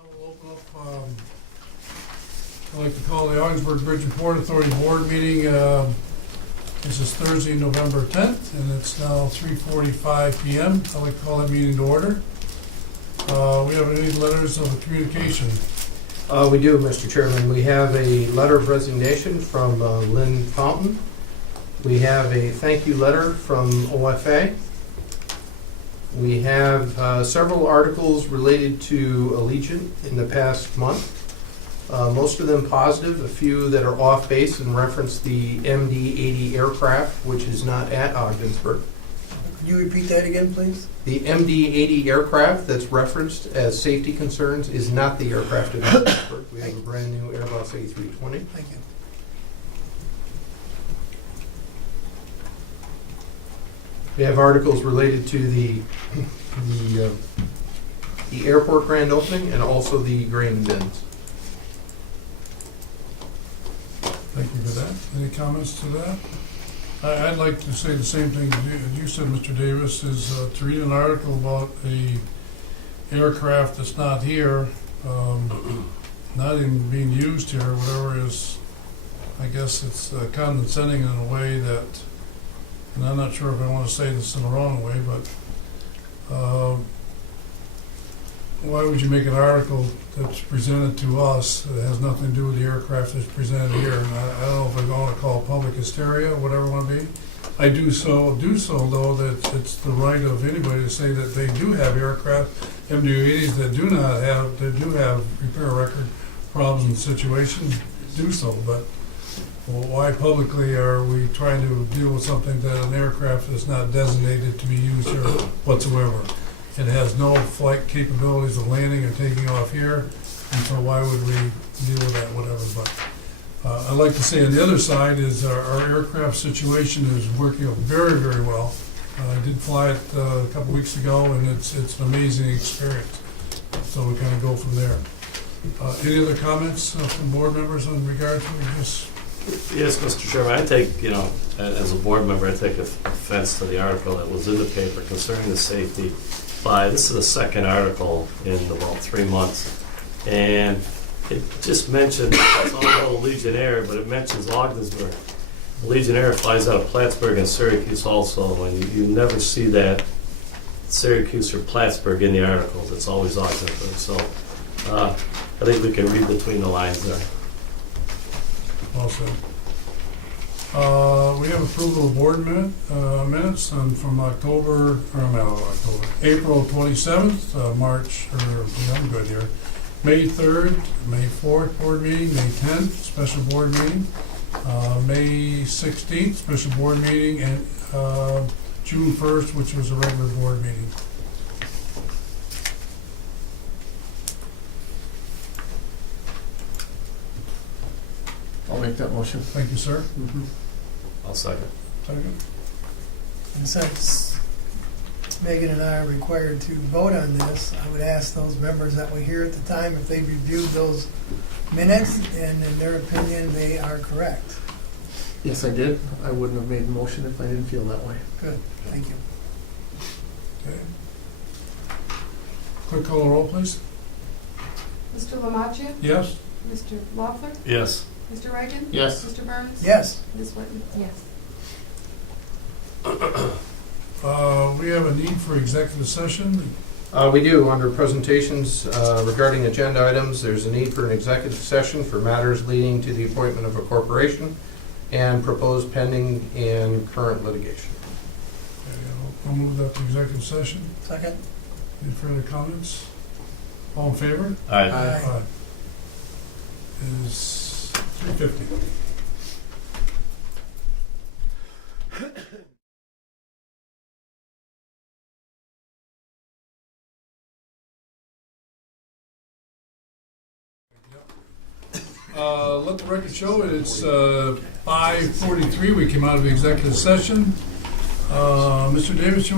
We'll open up, I'd like to call the Ogdensburg Bridge and Port Authority Board meeting. This is Thursday, November 10th, and it's now 3:45 p.m. I'd like to call that meeting to order. We have any letters of communication? We do, Mr. Chairman. We have a letter of resignation from Lynn Fountain. We have a thank you letter from OFA. We have several articles related to Allegiant in the past month. Most of them positive, a few that are off base and reference the MD-80 aircraft, which is not at Ogdensburg. Could you repeat that again, please? The MD-80 aircraft that's referenced as safety concerns is not the aircraft at Ogdensburg. We have a brand new Airbus A320. Thank you. We have articles related to the airport grand opening and also the grain bins. Thank you for that. Any comments to that? I'd like to say the same thing that you said, Mr. Davis, is to read an article about a aircraft that's not here, not even being used here, whatever is, I guess it's condescending in a way that, and I'm not sure if I want to say this in the wrong way, but why would you make an article that's presented to us that has nothing to do with the aircraft that's presented here? And I don't know if I'm going to call it public hysteria or whatever it want to be. I do so though that it's the right of anybody to say that they do have aircraft, MD-80s that do have repair record problems and situations, do so. But why publicly are we trying to deal with something that an aircraft is not designated to be used here whatsoever? It has no flight capabilities of landing and taking off here, and so why would we deal with that, whatever. But I'd like to say on the other side is our aircraft situation is working out very, very well. I did fly it a couple weeks ago, and it's an amazing experience. So we kind of go from there. Any other comments from board members in regard to this? Yes, Mr. Chairman, I take, as a board member, I take offense to the article that was in the paper concerning the safety. This is the second article in about 3 months, and it just mentioned, it's all about Legionnaire, but it mentions Ogdensburg. Legionnaire flies out of Plattsburgh and Syracuse also, and you never see that Syracuse or Plattsburgh in the articles. It's always Ogdensburg, so I think we can read between the lines there. Also, we have approval of board minutes from April 27th, I'm good here. May 3rd, May 4th board meeting, May 10th special board meeting, May 16th special board meeting, and June 1st, which was a regular board meeting. I'll make that motion. Thank you, sir. I'll second. Second. And since Megan and I are required to vote on this, I would ask those members that were here at the time if they reviewed those minutes, and in their opinion, they are correct. Yes, I did. I wouldn't have made the motion if I didn't feel that way. Good, thank you. Okay. Quick call roll, please. Mr. Lamacchia? Yes? Mr. Loeffler? Yes. Mr. Reagan? Yes. Mr. Burns? Yes, Ms. Whitten? Yes. We have a need for executive session. We do. Under presentations regarding agenda items, there's a need for an executive session for matters leading to the appointment of a corporation and proposed pending and current litigation. Okay, I'll move that to executive session. second? Any further comments? All in favor? Aye. Aye. Is 3:50. Let the record show it. It's 5:43. We came out of the executive session. Mr. Davis,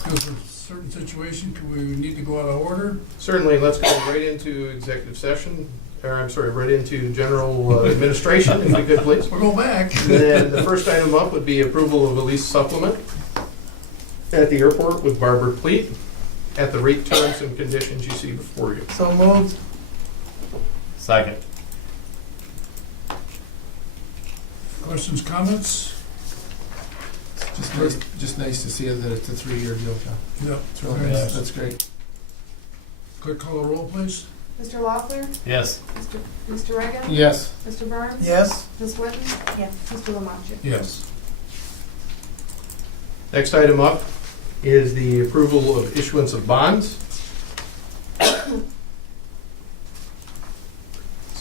because of a certain situation, we need to go out of order? Certainly, let's go right into executive session, right into general administration, if we could, please. We'll go back. And then the first item up would be approval of a lease supplement at the airport with Barbara Pleat. at the rate terms and conditions you see before you. So moved. Second. Questions, comments? Just nice to see that it's a 3-year deal, John. Yep. It's really Very nice. nice. That's great. Clerk call the roll, please. Mr. Loeffler? Yes. Mr. Reagan? Yes. Mr. Burns? Yes. Ms. Whitten? Yes. Mr. Lamacha? Yes. Next item up is the approval of issuance of bonds. It's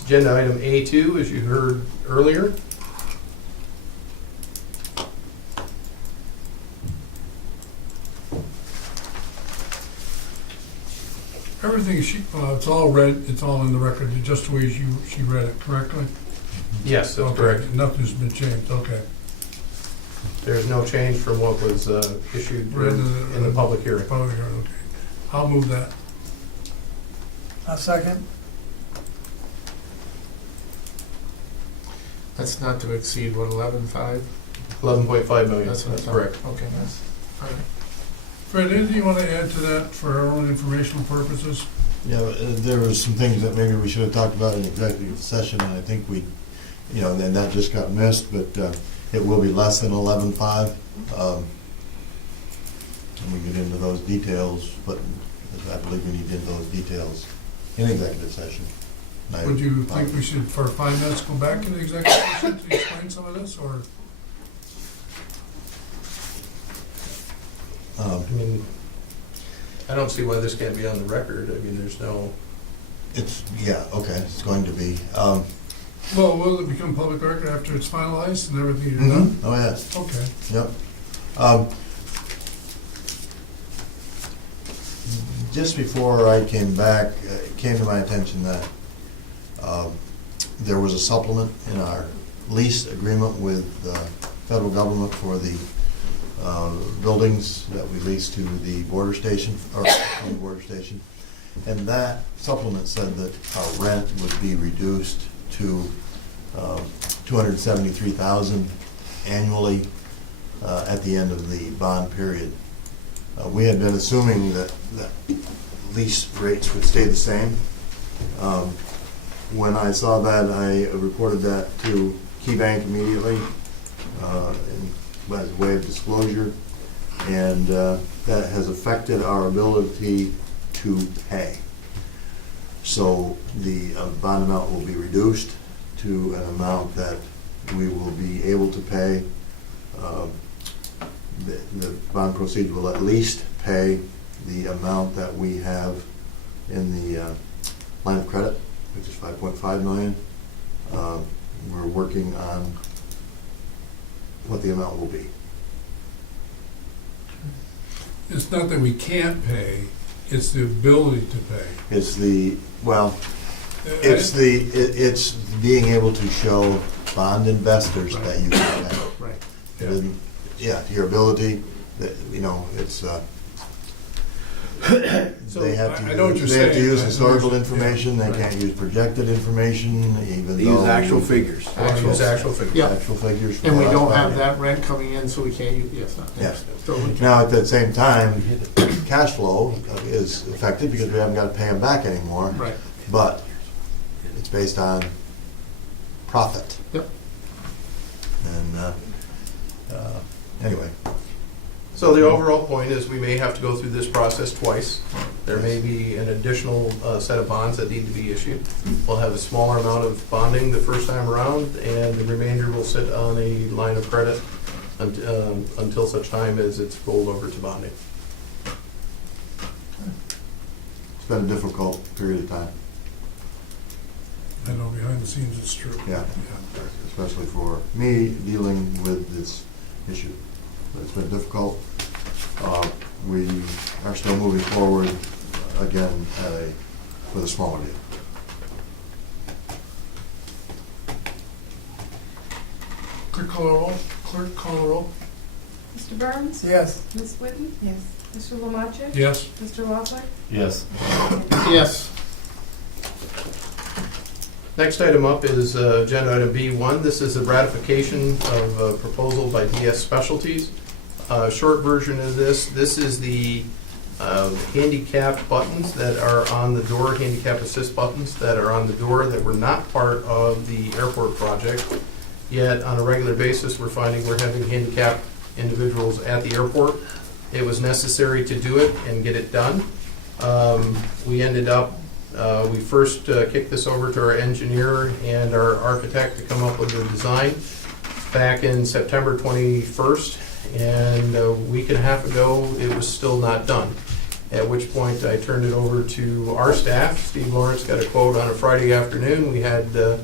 agenda item A2, as you heard earlier. Everything it's all read, it's all in the record, just the way she read it correctly? Yes, that's Okay, correct. nothing's been changed, okay. There's no change from what was issued Read in the public hearing. Public hearing, okay. I'll move that. A second. That's not to exceed, what, 11.5? 11.5 million, That's what I that's thought. correct. Okay, nice. All right. Fred, anything you want to add to that for our own informational purposes? Yeah, there were some things that maybe we should have talked about in executive session, and I think we, and that just got missed, but it will be less than 11.5. And we get into those details, but I believe we need to get into those details in executive session. And I- Would you think we should, for 5 minutes, go back into executive session to explain some of this, or? I mean, I don't see why this can't be on the record. I mean, there's no, It's, yeah, okay, it's going to be. Well, will it become public record after it's finalized and everything you've done? Oh, yes. Okay. Yep. Just before I came back, it came to my attention that there was a supplement in our lease agreement with the federal government for the buildings that we lease to the border station, or from the border station. And that supplement said that our rent would be reduced to $273,000 annually at the end of the bond period. We had been assuming that lease rates would stay the same. When I saw that, I reported that to KeyBank immediately as a way of disclosure, and that has affected our ability to pay. So the bond amount will be reduced to an amount that we will be able to pay. The bond proceeds will at least pay the amount that we have in the line of credit, which is $5.5 million. We're working on what the amount will be. It's not that we can't pay, it's the ability to pay. It's the, well, it's being able to show bond investors that you can pay. Right. It isn't, yeah, your ability, that, it's, So, they have I know what to, you're they have to saying. use I historical understand. information, they Right. can't use projected information, even They though. use actual figures. use actual figures. Yeah. Actual figures. for And we the don't last have 5 that rent coming in, so we can't use, yes. Yes. Totally. Now, at the same time, cash flow is affected because we haven't got to pay them back anymore. Right. But it's based on profit. Yep. And, anyway, So the overall point is we may have to go through this process twice. There may be an additional set of bonds that need to be issued. We'll have a smaller amount of bonding the first time around, and the remainder will sit on a line of credit until such time as it's rolled over to bonding. it's been a difficult period of time, I know behind the scenes it's true. yeah, especially for me dealing with this issue. But it's been difficult. We are still moving forward again with a smaller deal. Clerk call the roll. Clerk call the roll. Mr. Burns? Yes. Ms. Whitten? Yes. Mr. Lamacha? Yes. Mr. Loeffler? Yes. Yes. Next item up is agenda item B1. This is a ratification of a proposal by DS Specialties. Short version of this is the handicap buttons that are on the door, handicap assist buttons that are on the door that were not part of the airport project. Yet on a regular basis, we're finding we're having handicapped individuals at the airport. It was necessary to do it and get it done. We ended up, we first kicked this over to our engineer and our architect to come up with the design back in September 21st. And a week and a half ago, it was still not done. At which point I turned it over to our staff. Steve Lawrence got a quote on a Friday afternoon. We had a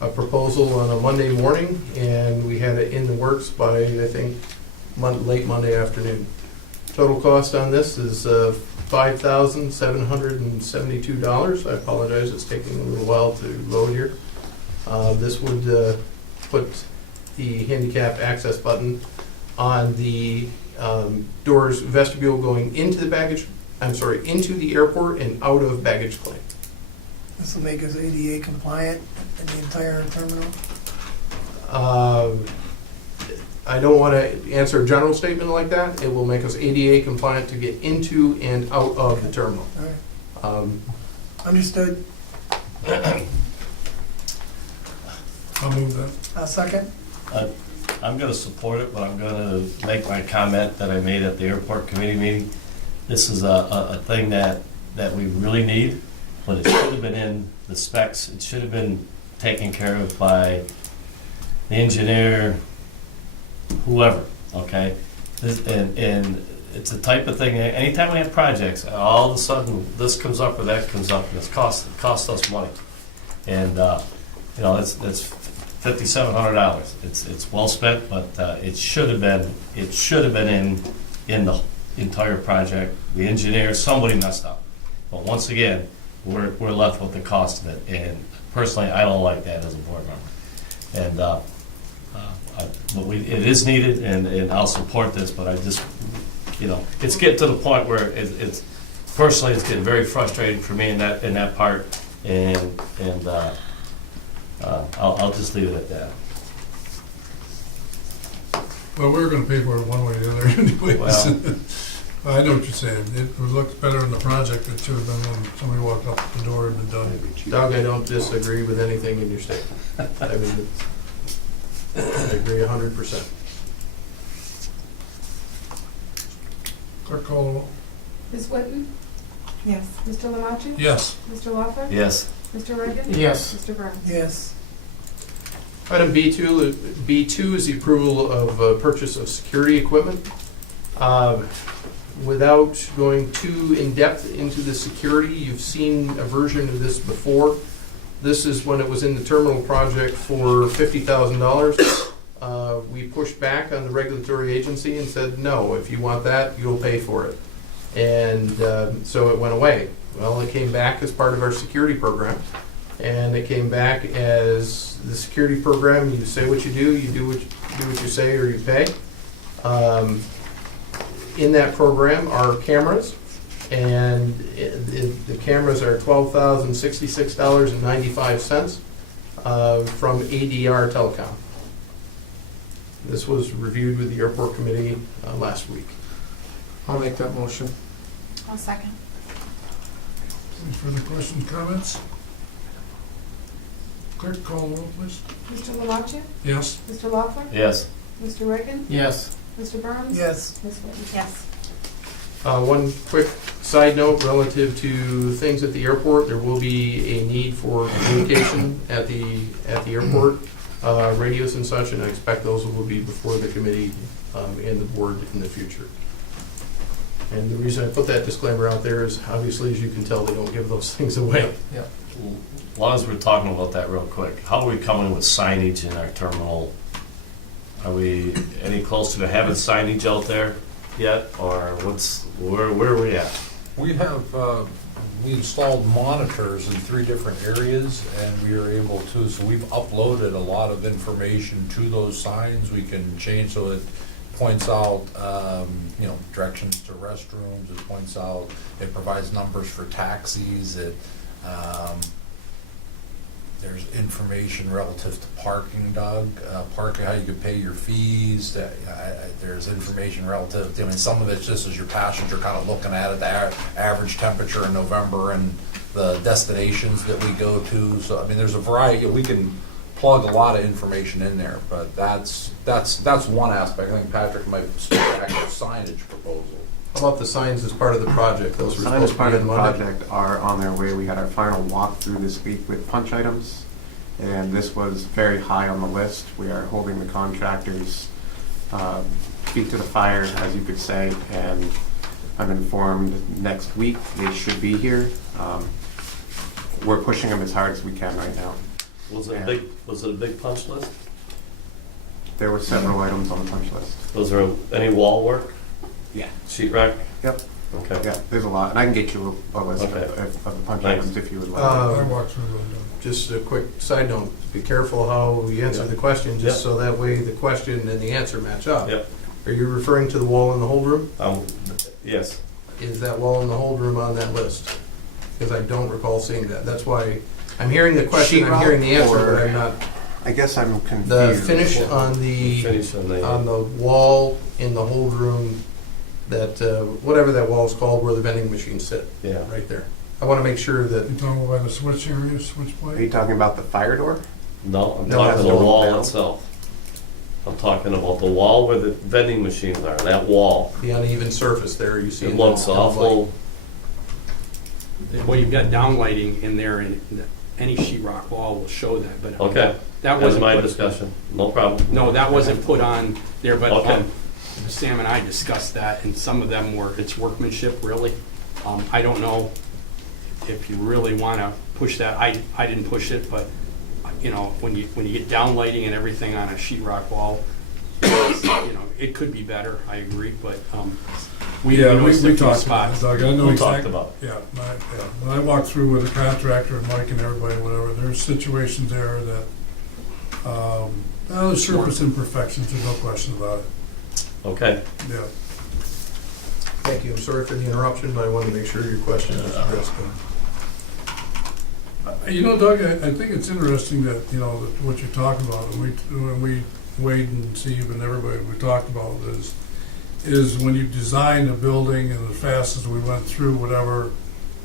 proposal on a Monday morning, and we had it in the works by, I think, late Monday afternoon. Total cost on this is $5,772. I apologize, it's taking a little while to load here. This would put the handicap access button on the doors vestibule going into the into the airport and out of baggage claim. This will make us ADA compliant in the entire terminal. I don't want to answer a general statement like that. It will make us ADA compliant to get into and out of the terminal. All right. Understood. I'll move that. A second? I'm gonna support it, but I'm gonna make my comment that I made at the airport committee meeting. This is a thing that we really need, but it should have been in the specs. It should have been taken care of by the engineer, whoever, okay? And it's a type of thing, anytime we have projects, all of a sudden, this comes up or that comes up, and it costs us money. And, it's $5,700. It's well spent, but it should have been in the entire project. The engineer, somebody messed up. But once again, we're left with the cost of it, and personally, I don't like that as a board member. And but it is needed, and I'll support this. But I just, it's getting to the point where it's personally, it's getting very frustrating for me in that part, and I'll just leave it at that. Well, we were gonna pay for it one way or the other anyways. Well- I know what you're saying. It looked better in the project. It should have been when somebody walked up the door and been done. Doug, I don't disagree with anything in your statement. I mean, I agree 100%. Clerk call the roll. Ms. Whitten? Yes. Mr. Lamache? Yes. Mr. Loeffler? Yes. Mr. Reagan? Yes. Mr. Burns? Yes. Item B2 is the approval of purchase of security equipment. Without going too in-depth into the security, you've seen a version of this before. This is when it was in the terminal project for $50,000. We pushed back on the regulatory agency and said, no, if you want that, you'll pay for it. And so it went away. Well, it came back as part of our security program. And it came back as the security program. You say what you do what you say, or you pay. In that program are cameras, and the cameras are $12,066.95 from ADR Telecom. This was reviewed with the airport committee last week. I'll make that motion. I'll second. Any further questions, comments? Clerk call the roll, please. Mr. Lamache? Yes. Mr. Loeffler? Yes. Mr. Reagan? Yes. Mr. Burns? Yes. Ms. Whitten? Yes. One quick side note relative to things at the airport, there will be a need for communication at the airport, radios and such, and I expect those will be before the committee and the board in the future. And the reason I put that disclaimer out there is, obviously, as you can tell, they don't give those things away. Yeah. As long as we're talking about that real quick, how are we coming with signage in our terminal? Are we any closer to having signage out there yet, or where are we at? We have, we installed monitors in 3 different areas, and we are able to, so we've uploaded a lot of information to those signs. We can change so it points out, directions to restrooms, it points out, it provides numbers for taxis, There's information relative to parking, Doug, parking, how you can pay your fees. There's information relative, I mean, some of it's just as your passenger kind of looking at it, the average temperature in November and the destinations that we go to. So, I mean, there's a variety, we can plug a lot of information in there, but that's one aspect. I think Patrick might speak to actual signage proposal. How about the signs as part of the project? Those were Signs supposed to part be of in the Monday. project are on their way. We had our final walkthrough this week with punch items, and this was very high on the list. We are holding the contractors' feet to the fire, as you could say, and I'm informed next week they should be here. We're pushing them as hard as we can right now. Was it a big punch list? There were several items on the punch list. Was there any wall work? Yeah. Sheet rack? Yep. Okay. Yeah, there's a lot, and I can get you a list Okay. of the punch Thanks. items if you would like. I walked through them. Just a quick side note, be careful how you answer the question, just so that way the question and the answer match up. Yep. Are you referring to the wall in the hold room? Yes. Is that wall in the hold room on that list? Because I don't recall seeing that. That's why I'm hearing the question, I'm hearing the answer, but I'm not. I guess I'm confused. The finish on the wall in the hold room, that whatever that wall is called, where the vending machines sit, Yeah. right there. I want to make sure that You talking about the switch area, switch Are you plate? talking about the fire door? No, I'm No, talking that's the the wall wall. itself. I'm talking about the wall where the vending machines are, that wall. the uneven surface there, you see. It in the looks light. awful. Well, you've got downlighting in there, and any sheetrock wall will show that, but Okay. that That was wasn't my put- discussion. No problem. No, that wasn't put on there, but Okay. Sam and I discussed that, and some of them were, it's workmanship, really. I don't know if you really want to push that. I didn't push it, but, you know, when you get downlighting and everything on a sheetrock wall, it could be better, I agree, but we know it's we a few talked spots. about it, Doug. I know We exactly. talked about it. Yeah. When I walked through with the contractor and Mike and everybody, whatever, there's situations there that, there's surface imperfections, there's no question about it. Okay. Yeah. Thank you. I'm sorry for the interruption, but I wanted to make sure your question was addressed. You know, Doug, I think it's interesting that, that what you're talking about, and when we, Wade and Steve and everybody, we talked about is when you design a building and as fast as we went through whatever,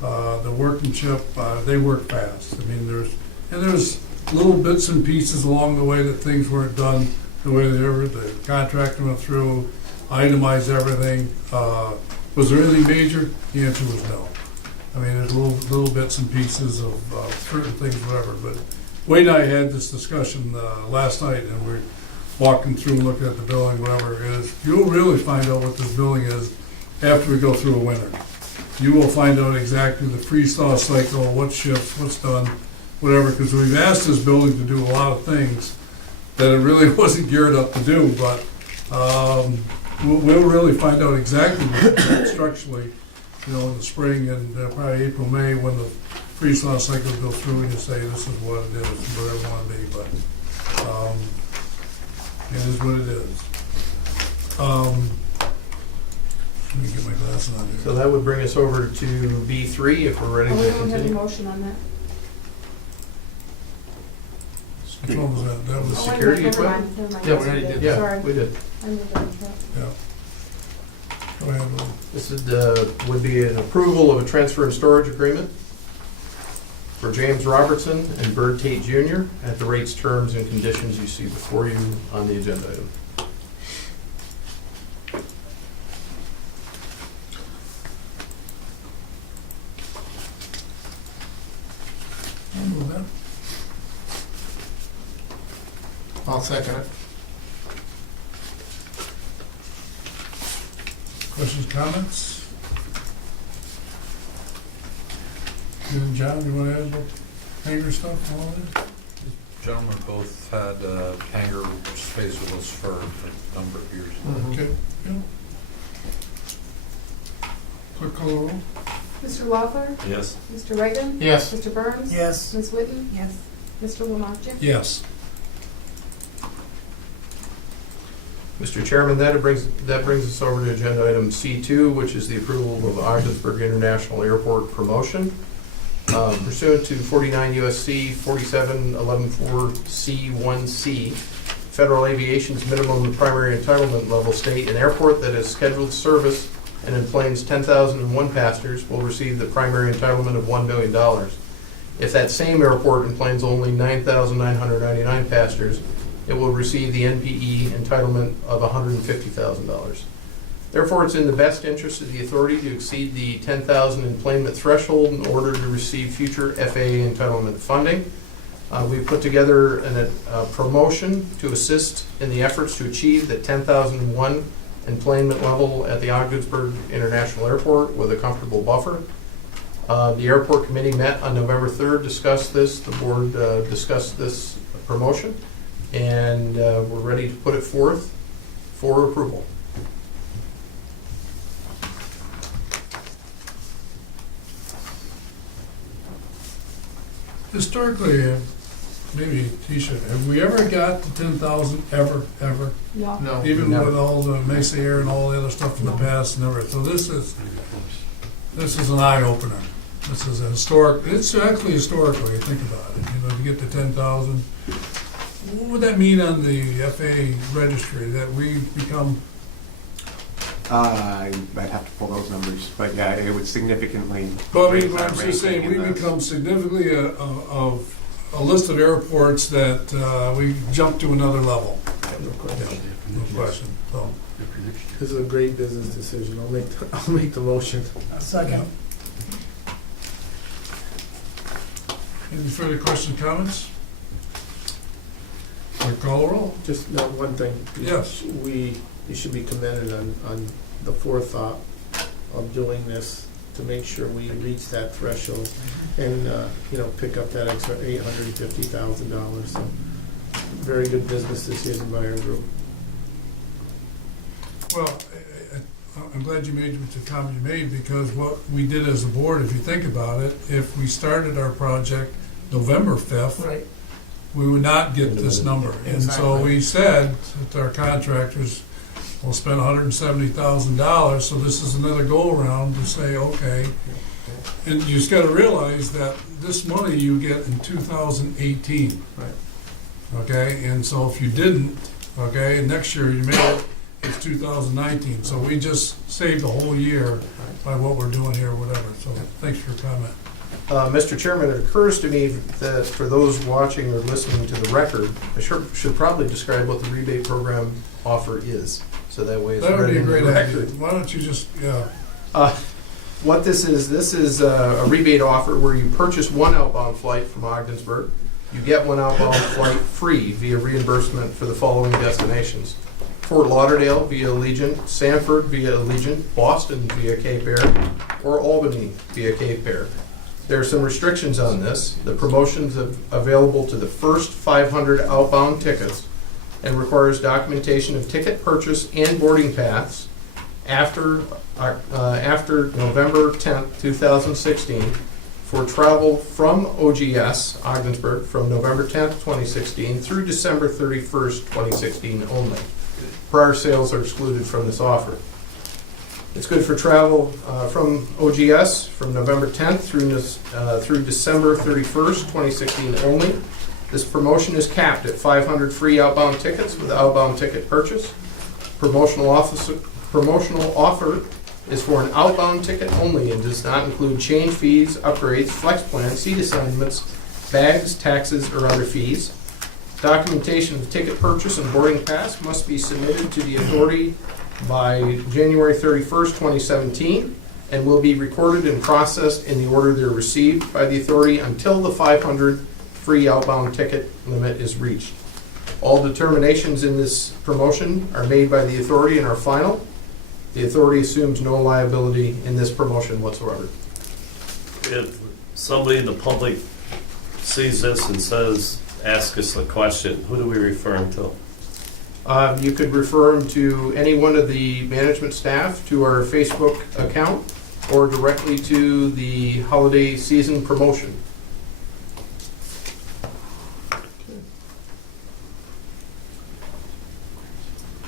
the workmanship, they work fast. I mean, there's little bits and pieces along the way that things weren't done the way the contractor went through, itemized everything. Was there anything major? The answer was no. I mean, there's little bits and pieces of certain things, whatever. But Wade and I had this discussion last night, and we're walking through, looking at the building, whatever it is. You'll really find out what this building is after we go through a winter. You will find out exactly the freeze-thaw cycle, what shifts, what's done, whatever, because we've asked this building to do a lot of things that it really wasn't geared up to do, but we'll really find out exactly what it's done structurally, in the spring and probably April, May, when the freeze-thaw cycles go through and you say, this is what it is, whatever it want to be, but it is what it is. Let me get my glasses on So here. that would bring us over to B3 if we're ready We to don't have a continue. motion on that. Which one was that? That was, Oh, wait a security minute, never equipment? mind, never mind. Yeah, Yes, we already did. Sorry. Yeah, we did. I moved on, yeah. yeah. Go ahead, Lou. This is, would be an approval of a transfer and storage agreement for James Robertson and Bird Tate Jr. at the rates, terms, and conditions you see before you on the agenda item. I'll move that. I'll second it. Questions, comments? You and John, you want to add about hanger stuff and all that? Gentlemen both had hangar space with us for a number of years. Okay, yeah. Clerk call the roll? Mr. Loeffler? Yes. Mr. Reagan? Yes. Mr. Burns? Yes. Ms. Whitten? Yes. Mr. Lamaccia? Yes. Mr. Chairman, that brings us over to agenda item C2, which is the approval of Ogdensburg International Airport promotion. Pursuant to 49 USC 47-11-4C1C, Federal Aviation's minimum primary entitlement level state, an airport that has scheduled service and enplanes 10,001 passengers will receive the primary entitlement of $1 million. If that same airport enplanes only 9,999 passengers, it will receive the NPE entitlement of $150,000. Therefore, it's in the best interest of the authority to exceed the 10,000 enplanement threshold in order to receive future FAA entitlement funding. We've put together a promotion to assist in the efforts to achieve the 10,001 enplanement level at the Ogdensburg International Airport with a comfortable buffer. The airport committee met on November 3rd, discussed this. The board discussed this promotion, and we're ready to put it forth for approval. Historically, maybe Tisha, have we ever got to 10,000 ever? No. No. Even No. with all the Mesa Air and all the other stuff in the past and everything. So this is an eye opener. This is a historic. It's actually historically. Think about it. You know, to get to 10,000. What would that mean on the FAA registry? That we become I'd have to pull those numbers, but yeah, it would significantly. But I raise mean, our I'm just saying, ranking we in the- become significantly of a list of airports that we jump to another level. No question. No question. So, This is a great business decision. I'll make the motion. A second. any further questions, comments? Or call the roll? Just one thing. Yes. You should be commended on the forethought of doing this to make sure we reach that threshold and, pick up that extra $850,000. So, very good business decision by our group. Well, I'm glad you made the comment you made, because what we did as a board, if you think about it, if we started our project November 5th, Right. we would not get this number. And so Exactly. we said to our contractors, we'll spend $170,000, so this is another go-around to say, okay. And you just gotta realize that this money you get in 2018. Right. Okay, and so if you didn't, okay, next year you made it, it's 2019. So we just saved a whole year by what we're doing here, whatever. So thanks for your comment. Mr. Chairman, it occurs to me that for those watching or listening to the record, I should probably describe what the rebate program offer is, so that way it's That would read be a in the great idea. record. Why don't you just, yeah, What this is a rebate offer where you purchase one outbound flight from Ogdensburg. You get one outbound flight free via reimbursement for the following destinations: Fort Lauderdale via Allegiant, Sanford via Allegiant, Boston via Cape Air, or Albany via Cape Air. There are some restrictions on this. The promotion's available to the first 500 outbound tickets and requires documentation of ticket purchase and boarding paths after November 10th, 2016 for travel from OGS, Ogdensburg, from November 10th, 2016 through December 31st, 2016 only. Prior sales are excluded from this offer. It's good for travel from OGS from November 10th through December 31st, 2016 only. This promotion is capped at 500 free outbound tickets with outbound ticket purchase. Promotional offer is for an outbound ticket only and does not include change fees, upgrades, flex plans, seat assignments, bags, taxes, or other fees. Documentation of ticket purchase and boarding pass must be submitted to the authority by January 31st, 2017, and will be recorded and processed in the order they're received by the authority until the 500 free outbound ticket limit is reached. All determinations in this promotion are made by the authority and are final. The authority assumes no liability in this promotion whatsoever. If somebody in the public sees this and says, ask us a question, who do we refer them to? You could refer them to any one of the management staff, to our Facebook account, or directly to the holiday season promotion.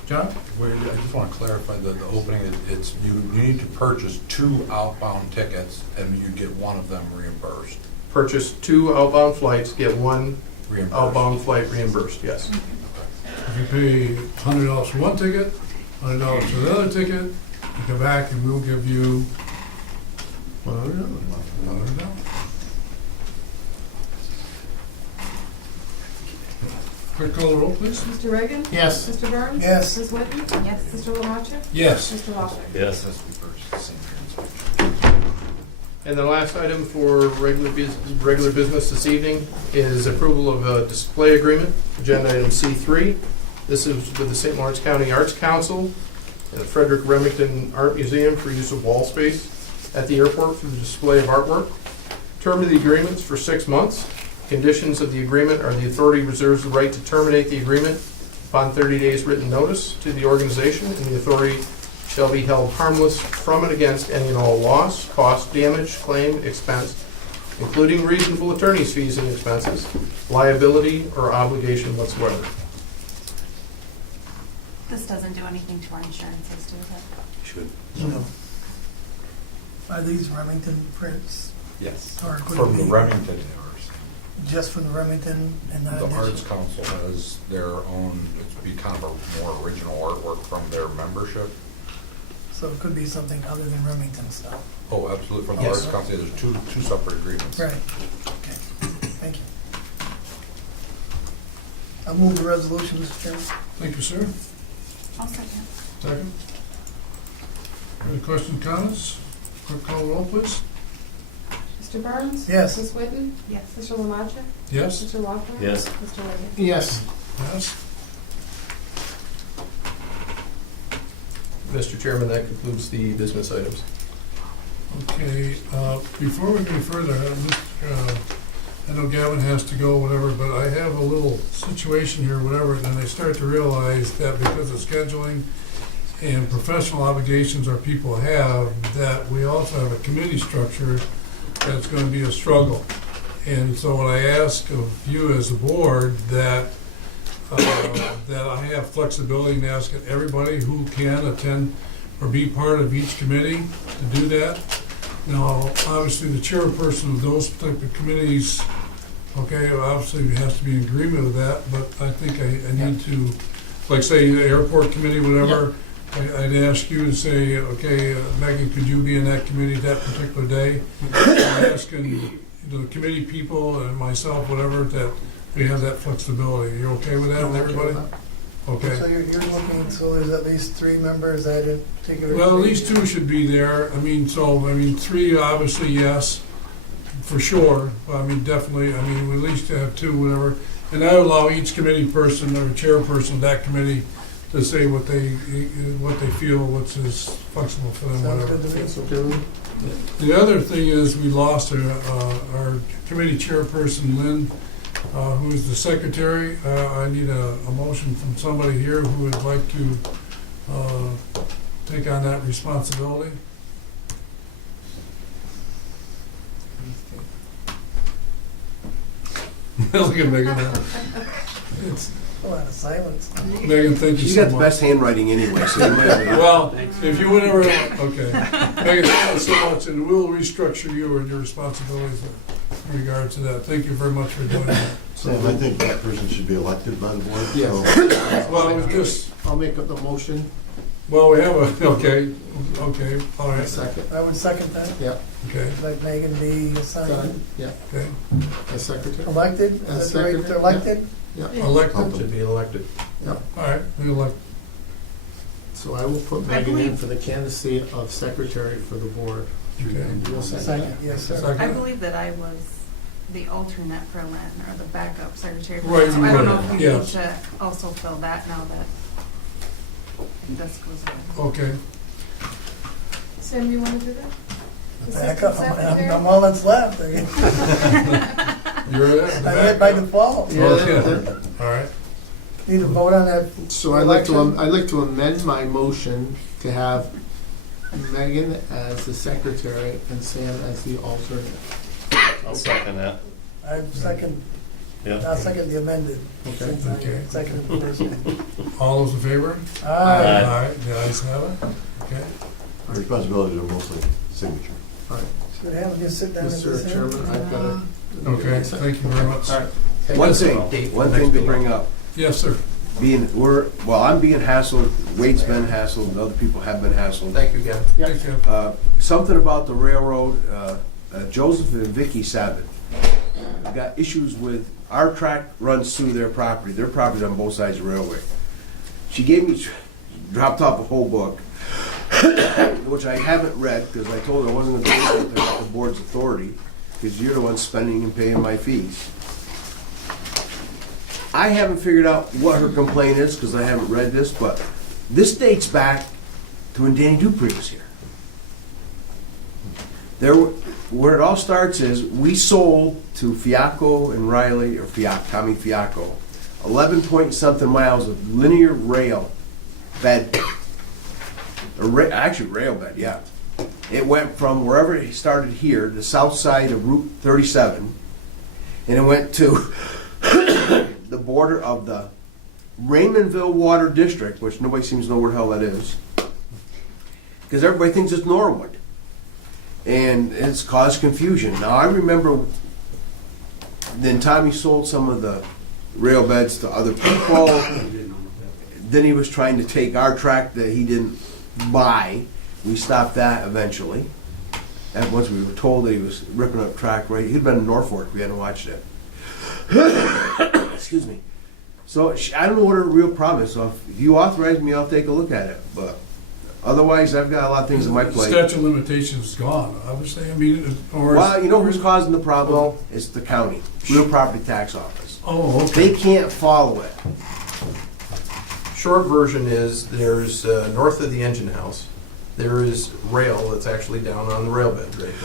John? I just want to clarify the opening, it's, you need to purchase 2 outbound tickets and you get one of them reimbursed. purchase 2 outbound flights, get 1 Reimbursed. outbound flight reimbursed, yes. If you pay $100 for one ticket, $100 for the other ticket, you come back and we'll give you $100. Clerk call the roll, please. Mr. Reagan? Yes. Mr. Burns? Yes. Ms. Whitten? Yes. Mr. Lamacha? Yes. Mr. Walter? Yes. And the last item for regular business this evening is approval of a display agreement, agenda item C3. This is with the St. Lawrence County Arts Council and the Frederick Remington Art Museum for use of wall space at the airport for the display of artwork. Term of the agreement is for 6 months. Conditions of the agreement are the authority reserves the right to terminate the agreement upon 30 days written notice to the organization, and the authority shall be held harmless from and against any and all loss, cost, damage, claim, expense, including reasonable attorney's fees and expenses, liability, or obligation whatsoever. This doesn't do anything to our insurances, does it? Should, No. Are these Remington prints, yes. or could From it the be Remington, just from the Remington and not the additional? Arts Council has their own, it's be kind of a more original artwork from their membership. So it could be something other than Remington stuff. Oh, absolutely, from the Yes. Arts Council, there's two separate agreements. Right, okay, thank you. I'll move the resolution, Mr. Chairman. Thank you, sir. I'll second. Second. Any questions, comments? Clerk call the roll, please. Mr. Burns? Yes. Ms. Whitten? Yes. Mr. Lamacha? Yes? Mr. Walter? Yes. Mr. Reagan? Yes. Yes. Mr. Chairman, that concludes the business items. Okay, before we go further, I know Gavin has to go, whatever, but I have a little situation here, whatever, and I start to realize that because of scheduling and professional obligations our people have, that we also have a committee structure that's gonna be a struggle. And so what I ask of you as a board, that I have flexibility in asking everybody who can attend or be part of each committee to do that. Now, obviously, the chairperson of those type of committees, okay, obviously has to be in agreement with that, but I think I need to, like, say, the airport committee, whatever, I'd ask you to say, okay, Megan, could you be in that committee that particular day? I'm asking the committee people and myself, whatever, that we have that flexibility. You okay with that, everybody? So Okay. you're looking, so there's at least 3 members that in particular? Well, at least 2 should be there. I mean, 3, obviously, yes, for sure. I mean, definitely, we at least have 2, whatever. And I would allow each committee person or chairperson of that committee to say what they feel, what's as flexible for them, Sounds whatever. good to me. That's okay. The other thing is, we lost our committee chairperson, Lynn, who is the secretary. I need a motion from somebody here who would like to take on that responsibility. Look at Megan now. It's- A lot of silence. Megan, thank you She's so got the much. best handwriting anyway, so you might as well. Well, if you would ever, okay. Megan, thank you so much, and we'll restructure you and your responsibilities in regard to that. Thank you very much for doing that. Sam, I think that person should be elected by the board. Yes. So Well, it was just, I'll make up the motion. well, we have a, okay, all right, Second. I would second that, Yeah. okay, let Megan be assigned, Done. Yeah. okay. As secretary. elected, As is that the right, secretary, elected? Yeah. Elected, Should be elected. all right, we elect, So I will put I Megan in believe- for the candidacy of secretary for the board. okay. And you'll second Second, that? yes, sir. I Second. believe that I was the alternate for Lynn, or the backup secretary. for Right, Lynn. So you I don't were, know if we yeah. need to also fill that now that this goes away. Okay, Sam, do you want to do that? Back up, Assistant I'm secretary? all that's left. I mean, you're at the I went by back. default. Yeah, Okay. All right, Need to vote on that. So I'd like to, Election? I'd like to amend my motion to have Megan as the secretary and Sam as the alternate. I'll second that. I second, Yeah. I'll second the amended. Okay. Since I Okay. seconded the first one. all those in favor? Aye. All right, the ayes have it, okay. our responsibilities are mostly signature. All right, Should have you sit down and Mr. listen. Chairman, I've got a Okay, thank you very much. All right. Okay, One that's a thing, date for one next thing to meeting. bring up, Yes, sir. I'm being hassled, Wade's been hassled, and other people have been hassled. Thank you again. Thank you. Something about the railroad, Joseph and Vicky Sabbath got issues with, our track runs through their property on both sides of the railway. She dropped off a whole book, which I haven't read, because I told her I wasn't going to do it without the board's authority, because you're the one spending and paying my fees. I haven't figured out what her complaint is, because I haven't read this, but this dates back to when Danny Dupree was here. Where it all starts is, we sold to Fiacco and Riley, or Tommy Fiacco, 11 point something miles of linear rail bed, actually rail bed, yeah. It went from wherever it started here, the south side of Route 37, and it went to the border of the Raymondville Water District, which nobody seems to know where the hell that is, because everybody thinks it's Norwood. And it's caused confusion. Now, I remember then Tommy sold some of the rail beds to other people. Then he was trying to take our track that he didn't buy. We stopped that eventually. And once we were told that he was ripping up track, right? He'd been in Norfolk. We hadn't watched it. Excuse me. So I don't know what her real problem is. So if you authorize me, I'll take a look at it. But otherwise, I've got a lot of things on my plate. Statute of limitations is gone, obviously, I mean, or... Well, you know who's causing the problem? It's the county, real property tax office. Oh, okay. They can't follow it. Short version is, there's, north of the engine house, there is rail that's actually down on the rail bed right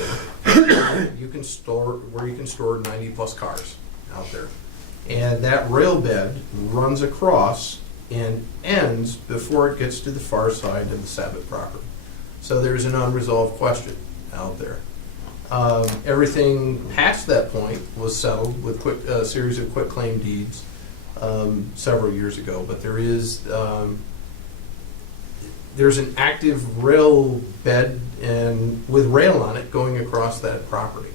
there. You can store 90-plus cars out there. And that rail bed runs across and ends before it gets to the far side of the Sabbath property. So there's an unresolved question out there. Everything past that point was settled with a series of quitclaim deeds several years ago, but there's an active rail bed and with rail on it going across that property.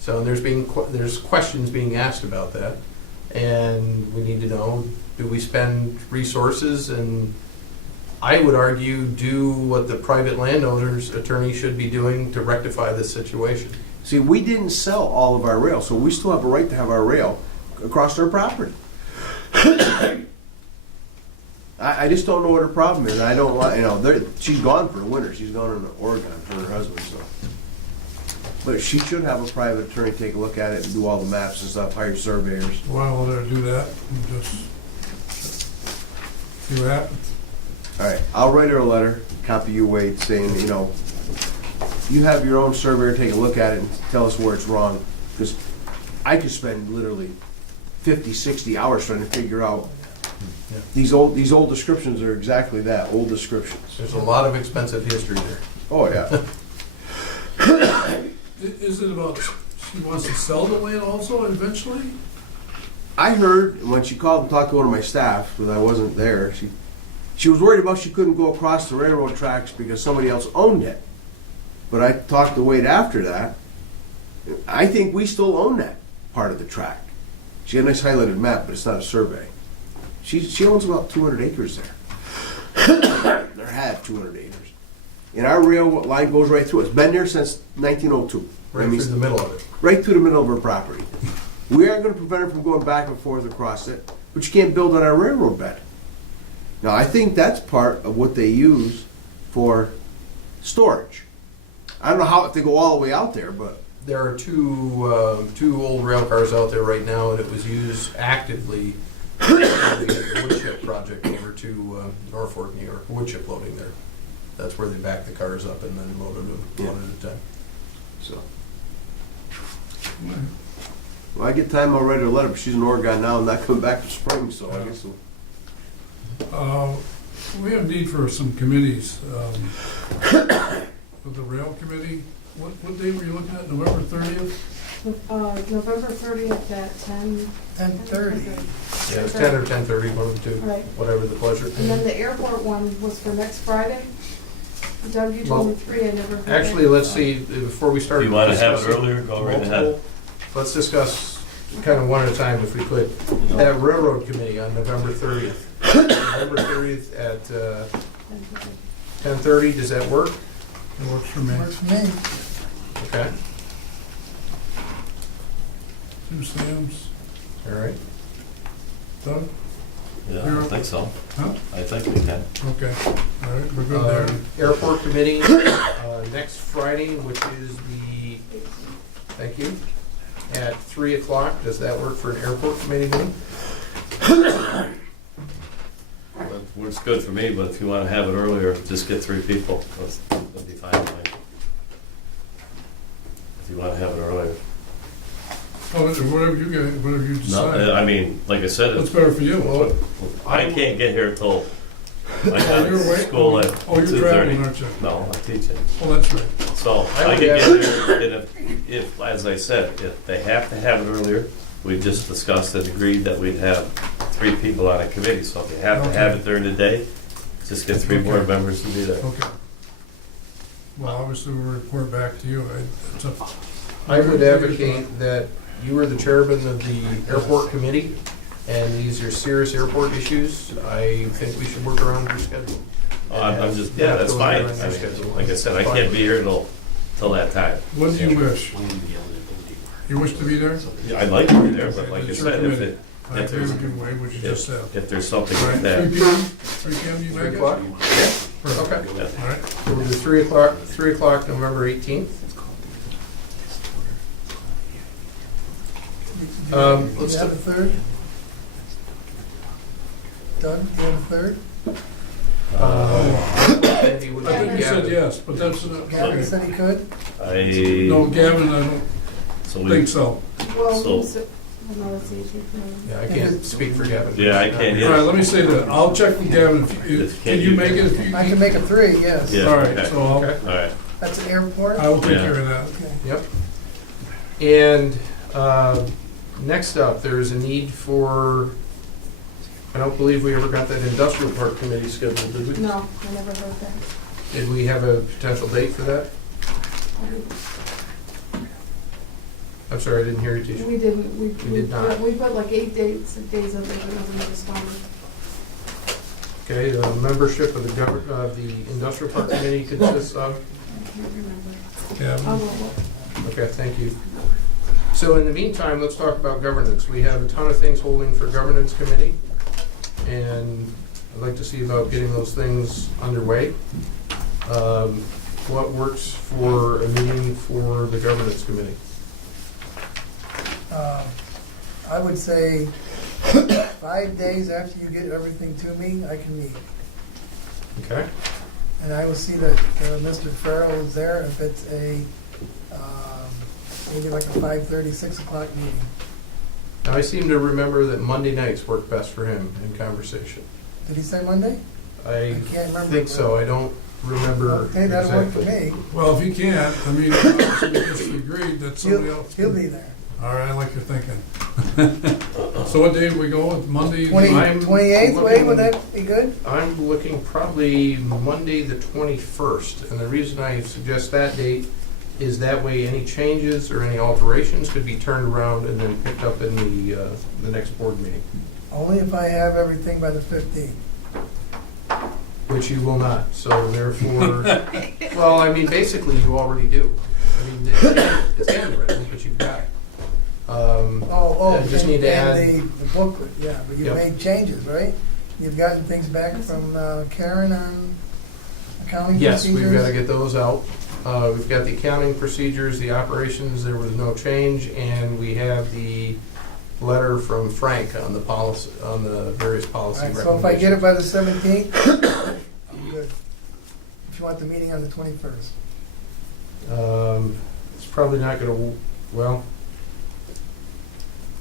So there's questions being asked about that, and we need to know, do we spend resources, and I would argue do what the private landowner's attorney should be doing to rectify this situation. See, we didn't sell all of our rail, so we still have a right to have our rail across our property. I just don't know what her problem is. I don't want, she's gone for the winter. She's gone to Oregon for her husband, so. But she should have a private attorney take a look at it and do all the maps and stuff, hire surveyors. Why don't let her do that and just see what happens? All right, I'll write her a letter, copy you, Wade, saying, you have your own surveyor take a look at it and tell us where it's wrong. Because I could spend literally 50, 60 hours trying to figure out. Yeah. These old descriptions are exactly that, old descriptions. There's a lot of expensive history there. Oh, yeah. Is it about, she wants to sell the land also eventually? I heard when she called and talked to one of my staff, because I wasn't there, she was worried about she couldn't go across the railroad tracks because somebody else owned it. But I talked to Wade after that. I think we still own that part of the track. She had a nice highlighted map, but it's not a survey. She owns about 200 acres there. Or had 200 acres. And our rail line goes right through it. It's been there since 1902. Right through the middle of it. Right through the middle of her property. We aren't going to prevent her from going back and forth across it, but you can't build on our railroad bed. Now, I think that's part of what they use for storage. I don't know how if they go all the way out there, but There are two old rail cars out there right now, and it was used actively for the wood chip project over to Norfolk, New York, wood chip loading there. That's where they backed the cars up and then loaded them one at a time. so. Well, I get time, I'll write her a letter, but she's in Oregon now and not coming back to spring, so I guess we'll. We have need for some committees. With the rail committee, what date were you looking at, November 30th? November 30th at 10. 10:30. Yeah, it's 10 or 10:30, one of the two, Right. whatever the pleasure. And then the airport one was for next Friday. Doug, you told me 3, I never heard. Actually, let's see, before we start. Do you want to have it discussing earlier? Go right ahead. let's discuss kind of one at a time if we could. That railroad committee on November 30th. November 30th at 10:30, does that work? It works for me. Works for me. Okay, Two Sam's, all right. Doug? Yeah, I think so. Huh? I think we can. Okay, all right, we're good there. Airport committee, next Friday, which is the, thank you, at 3 o'clock. Does that work for an airport committee meeting? That works good for me, but if you want to have it earlier, just get 3 people. That'd be fine with me. If you want to have it earlier. Oh, whatever you get, whatever you No, decide. I mean, like I said, What's better for you? Well, I can't get here till I Oh, got you're away? school at Oh, you're 2:30. traveling, aren't you? No, I'm teaching. Oh, that's right. So I I would can get have- there, and if, as I said, if they have to have it earlier, we just discussed and agreed that we'd have 3 people on a committee. So if you have to have it during the day, just get 3 board Okay. members to be there. Okay. Well, obviously, we'll report back to you. It's up. I would advocate that you are the chairman of the airport committee, and these are serious airport issues. I think we should work around your schedule. I'm just, yeah, that's fine. I mean, like I said, I can't be here till that time. What do you wish? You wish to be there? Yeah, I'd like to be there, but like I It's your said, if committee. I if agree there's, with you, Wade, what you just said. if there's something All like right, that. 3 p.m.? 3 p.m. you 3 make it? o'clock? Perfect. Okay. Yeah. All right. So we'll do 3 o'clock, November 18th. Let's You have a third? Doug, you have a third? Andy would I think be you said Gavin. yes, but that's not, Gavin okay. said he could? No, I, Gavin, I don't so we, think so. Well, So- no, it's easier for me. Yeah, I can't speak for Gavin. Yeah, I can't All right, either. let me say that. I'll check with Gavin. Can you make it if you? I can make a 3, yes. Yeah. All right, okay. so Okay. All right. That's an airport? I will take Yeah. care of that. Okay. Yep. And next up, there is a need for, I don't believe we ever got that industrial park committee scheduled, did we? No, I never heard that. Did we have a potential date for that? I'm sorry, I didn't hear you, Tisha. We didn't, we did not. we put like 8 days of it, but nothing responded. Okay, the membership of the industrial park committee consists of, I can't remember. Gavin? I will, okay, thank you. So in the meantime, let's talk about governance. We have a ton of things holding for governance committee, and I'd like to see about getting those things underway. What works for a meeting for the governance committee? I would say 5 days after you get everything to me, I can meet. Okay, And I will see that Mr. Farrell is there if it's a, maybe like a 5:30, 6 o'clock meeting. now I seem to remember that Monday nights work best for him in conversation. Did he say Monday? I can't remember. think so, I don't remember Okay, that'll work for exactly. me. Well, if he can't, I mean, obviously we just agreed that somebody else. He'll be there. All right, I like your thinking. So what day we go with? Monday? 28th, 28th, Wade, would that be good? I'm looking probably Monday the 21st, and the reason I suggest that date is that way any changes or any alterations could be turned around and then picked up in the next board meeting, Only if I have everything by the 15th. which you will not, so therefore, well, I mean, basically you already do. I mean, it's handwritten, but you've got it. I just need to add- and the booklet, yeah, but you've Yep. made changes, right? You've gotten things back from Karen on accounting Yes, procedures? we've got to get those out. We've got the accounting procedures, the operations, there was no change, and we have the letter from Frank on the policy, on the various All policy right, recommendations. so if I get it by the 17th, I'm good. If you want the meeting on the 21st. It's probably not gonna, well,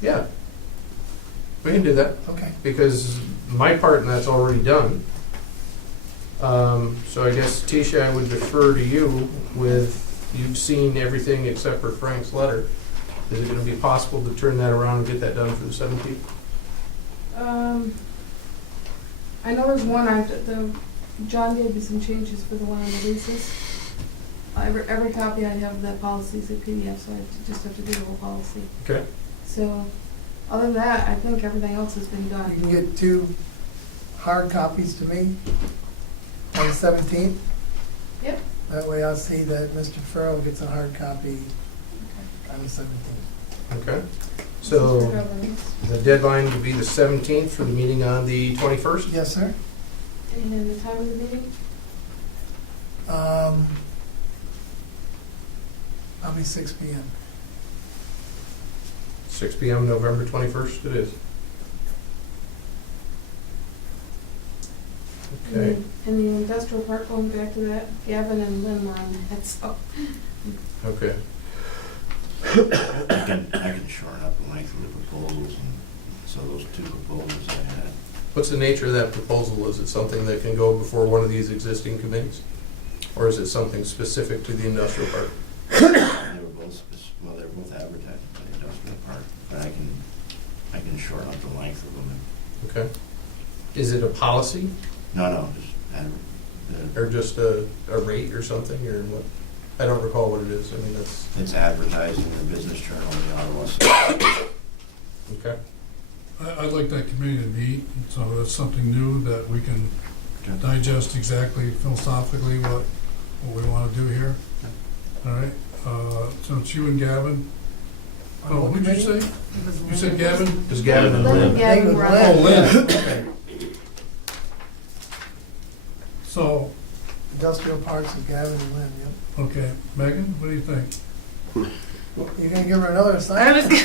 yeah. We can do that, Okay. because my part in that's already done. So I guess, Tisha, I would defer to you with, you've seen everything except for Frank's letter. Is it gonna be possible to turn that around and get that done for the 17th? I know there's one, John gave me some changes for the one on the leases. Every copy I have the policies in PDF, so just have to do the whole policy. Okay. So, other than that, I think everything else has been You done. can get 2 hard copies to me on the 17th. Yep. That way I'll see that Mr. Farrell gets a hard copy on the 17th. Okay. So the deadline would be the 17th for the meeting on the 21st? Yes, sir. And the time of the meeting? Probably 6 p.m. 6 p.m. November 21st it is. Okay. And the industrial park, going back to that, Gavin and Lynn were on that, so. Okay. I can shorten up the length of the proposals, and so those 2 proposals I had. What's the nature of that proposal? Is it something that can go before one of these existing committees? Or is it something specific to the industrial park? They were both, well, they were both advertised by the industrial park, but I can shorten up the length of them. Okay. Is it a policy No, just or just a rate or something or what? I don't recall what it is. I mean, that's, it's advertised in the Business Journal in the Ottawa. okay. I'd like that committee to meet, so that's something new that we can digest exactly philosophically what we want to do here. All right, so it's you and Gavin. Oh, who'd you say? You said Gavin? Is Gavin and Lynn and Lynn? Gavin were on Oh, that. Lynn, okay. So, Industrial parks with Gavin and Lynn, yep. okay, Megan, what do you think? You're gonna give her another I assignment? was,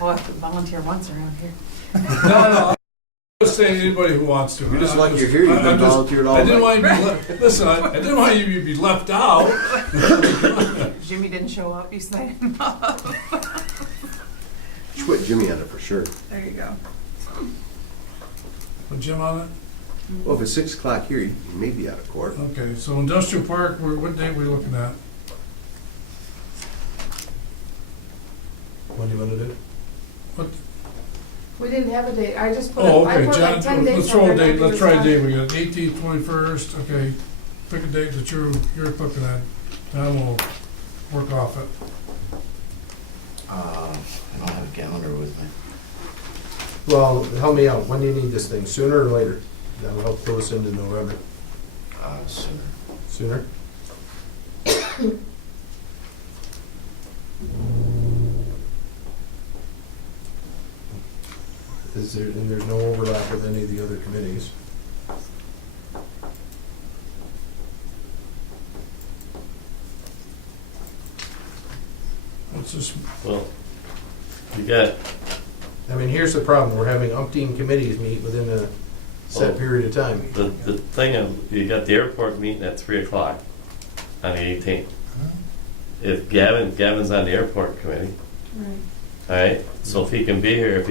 well, I have to volunteer once around here. No, I'm just saying anybody who wants to. You're just I'm lucky you're here, you've been I'm just- volunteered all I didn't night. want you to be, listen, I didn't want you to be left out. Jimmy didn't show up, you signed him up. Should put Jimmy on it for sure. There you go. Put Jim on it? Well, if it's 6 o'clock here, you may be out of court. Okay, so industrial park, what date are we looking at? When do you want to do? What, We didn't have a date, I just put, oh, I okay, put like 10 John, dates let's throw on a there, date, not let's try a to date, we got 18th, 21st, okay. Pick a date that you're looking at, and we'll work off it. I don't have a calendar with me. Well, help me out. When do you need this thing? Sooner or later? That'll help pull us into November. Sooner. Sooner? Is there, and there's no overlap with any of the other committees? Let's just, Well, you got, I mean, here's the problem. We're having umpteen committees meet within a set Oh. period of time. the thing of, you got the airport meeting at 3 o'clock on the 18th. If Gavin's on the airport committee, Right. all right, so if he can be here a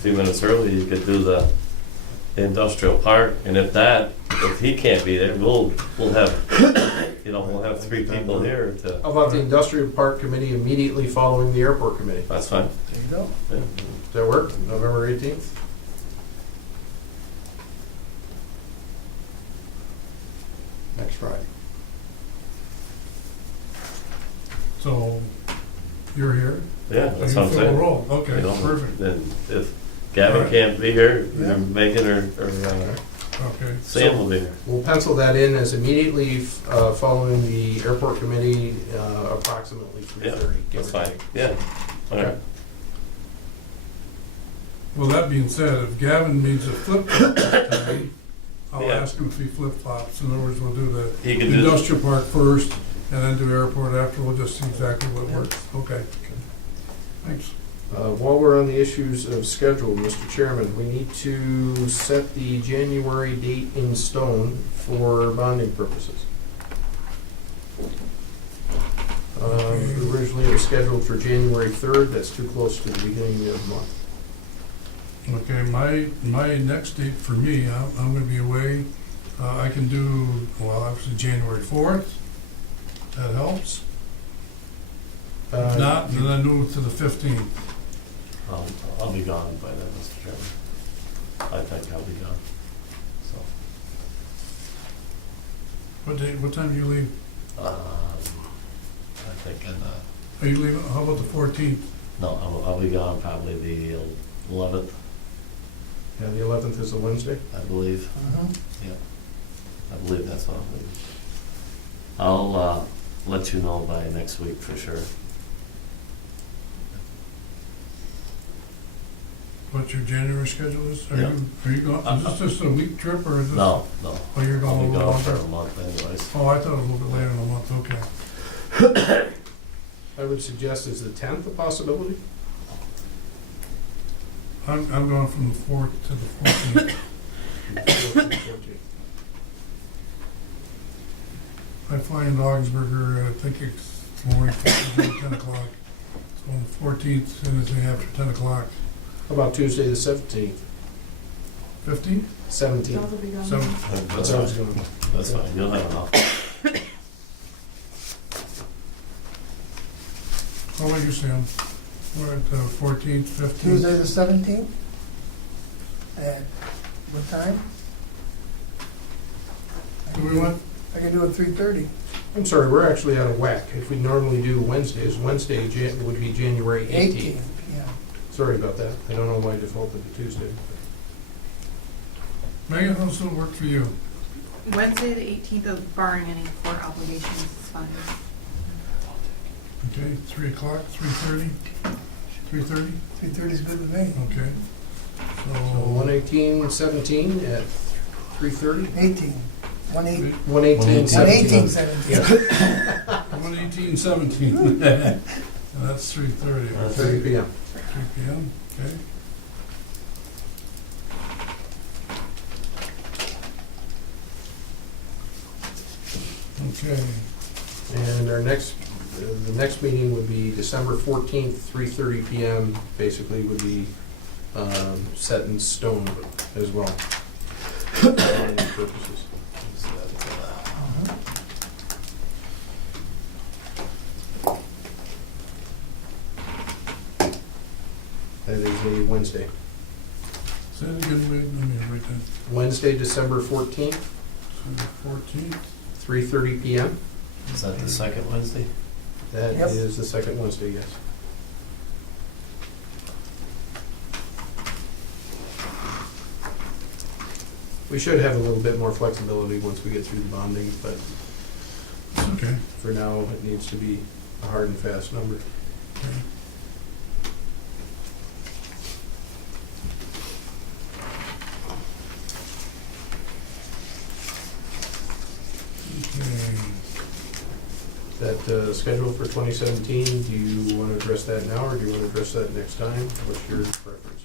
few minutes early, you could do the industrial park, and if he can't be there, we'll have, we'll have 3 people here to, How about the industrial park committee immediately following the airport committee? that's fine. There you go. Yeah. Does that work? November 18th? Next Friday. so, you're here? Yeah, that's You what I'm fill the saying. role. Okay, You know, perfect, Then if Gavin Alright. can't be here, Yeah. either Megan or okay. Sam will be here. We'll pencil that in as immediately following the airport committee, approximately 3:30. That's fine, yeah. All right. Well, that being said, if Gavin needs a flip-flop that time, I'll Yeah. ask him if he flip-flops. In other words, we'll do the He can do, industrial park first, and then do airport after. We'll just see exactly what works. Okay. Thanks. While we're on the issues of schedule, Mr. Chairman, we need to set the January date in stone for bonding purposes. Originally, it was scheduled for January 3rd. That's too close to the beginning of the month. Okay, my next date for me, I'm gonna be away. I can do, well, obviously January 4th. That helps. If not, then I move to the 15th. I'll be gone by then, Mr. Chairman. I think I'll be gone, so. What time do you leave? I think, Are you leaving, how about the 14th? no, I'll be gone probably the 11th, Yeah, the 11th is a Wednesday. I believe. Mhm. I believe that's all. I'll let you know by next week for sure. What your January schedule is? Yeah. Are you going, is this just a week trip or is this? No. Oh, you're going I'll a be little gone for longer? a month anyways. Oh, I thought it was a little bit later in the month, okay. I would suggest, is the 10th a possibility? I'm going from the 4th to the 14th. I fly into Ogdensburg, I think it's morning, 10 o'clock. So on the 14th, anything after 10 o'clock. How about Tuesday, the 17th? 15th? 17th. Those will be gone. So, That sounds good. That's fine, you'll have enough. how about you, Sam? We're at 14th, 15th? Tuesday the 17th? At what time? Do we want, I can do it 3:30. I'm sorry, we're actually out of whack. If we normally do Wednesdays, Wednesday would be January 18th. Yeah. Sorry about that. I don't know why I defaulted to Tuesday. Megan, how's it work for you? Wednesday, the 18th, of barring any court obligations, is fine. Okay, 3 o'clock, 3:30? 3:30? 3:30 is good with me. Okay. So So, 118-17 at 3:30? 18. 1/8. 118-17. 1/18/17. 1:18:17. That's 3:30. 3 p.m. 3 p.m., okay. Okay, And our next, the next meeting would be December 14th, 3:30 p.m. Basically would be set in stone as well. For all intents and purposes. That is a Wednesday. say it again, wait, let me write that. Wednesday, December 14th, December 14th, 3:30 p.m. Is that the second Wednesday? That Yep. is the second Wednesday, yes. We should have a little bit more flexibility once we get through the bonding, but it's okay. for now, it needs to be a hard and fast number. Okay. Okay. That schedule for 2017, do you want to address that now, or do you want to address that next time? What's your preference?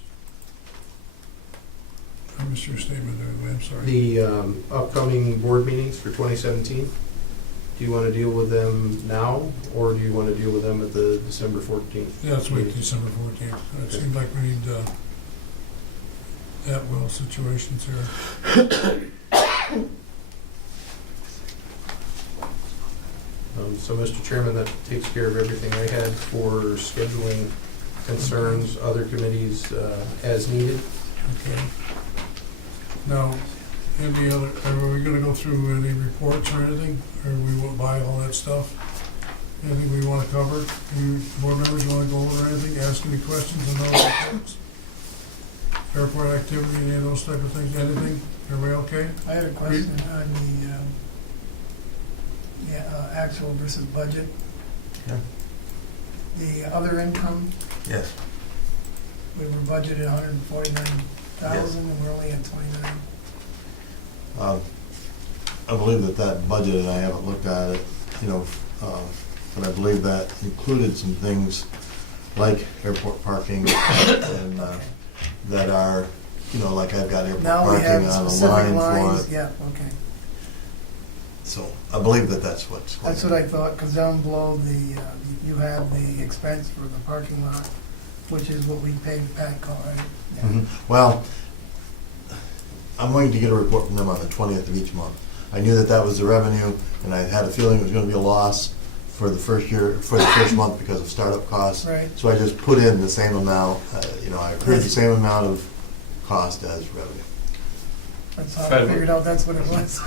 I missed your statement there, I'm sorry. The upcoming board meetings for 2017, do you want to deal with them now, or do you want to deal with them at the December 14th? Yeah, let's wait meeting? December 14th. It Okay. seems like we need at-will situations here. So, Mr. Chairman, that takes care of everything I had for scheduling concerns, other committees as needed. Okay. Now, any other, are we gonna go through any reports or anything? Or we will buy all that stuff? Anything we wanna cover? Any board members wanna go over anything, ask any questions on those reports? Airport activity, any of those type of things, anything? Everybody okay? I had a question on the actual versus budget. Yeah. The other income, Yes. we were budgeted 149,000 and we're only at 29. I believe that budget, and I haven't looked at it, but I believe that included some things like airport parking and that are, like I've got airport Now we parking have on a specific line lines, for it. yeah, okay. So I believe that's what's going on. That's what I thought, because down below you have the expense for the parking lot, which is what we paid Patco, right? Yeah. Mhm. Well, I'm waiting to get a report from them on the 20th of each month. I knew that was the revenue, and I had a feeling it was gonna be a loss for the first month because of startup costs. Right. So I just put in the same amount, I accrued the same amount of cost as revenue. That's how I Fred, figured out that's what it was.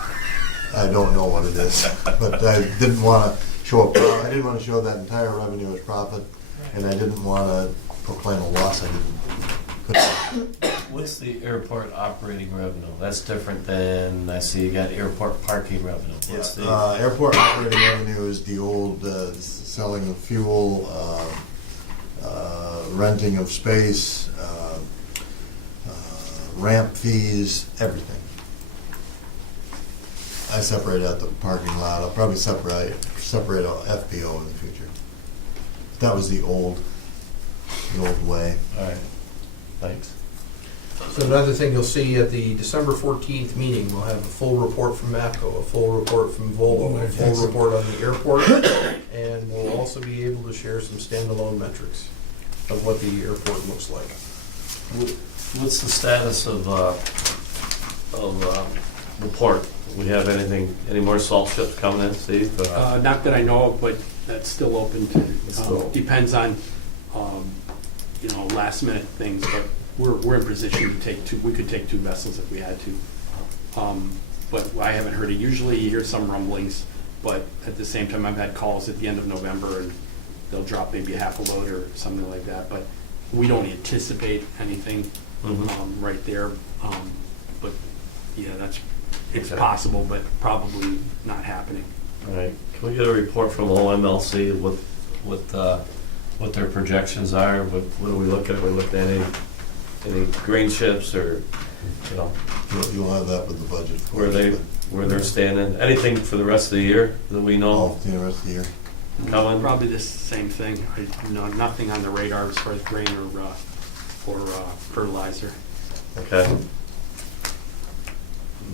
I don't know what it is, but I didn't want to show I didn't want to show that entire revenue as profit, and I didn't want to proclaim a loss I couldn't. What's the airport operating revenue? That's different than, I see you got airport parking revenue. What's the? Airport operating revenue is the old selling of fuel, renting of space, ramp fees, everything. I separate out the parking lot. I'll probably separate out FBO in the future. That was the old way. All right, thanks. So another thing you'll see at the December 14th meeting, we'll have a full report from MAPCO, a full report from Volo, a full report on the airport, and we'll also be able to share some standalone metrics of what the airport looks like. What's the status of the port? We have any more salt ships coming in, Steve? Not that I know of, but that's still open to, depends on, last minute things, but we're in position to take we could take 2 vessels if we had to. But I haven't heard it. Usually you hear some rumblings, but at the same time I've had calls at the end of November and they'll drop maybe a half a load or something like that, but we don't anticipate anything right there. But yeah, it's possible, but probably not happening. All right. Can we get a report from OMLC what their projections are? What do we look at? Are we looking at any green ships or, You'll have that with the budget. of where course, they're standing? Anything for the rest of the year that we know the rest of the year. coming? Probably the same thing. Nothing on the radar as far as grain or fertilizer. Okay.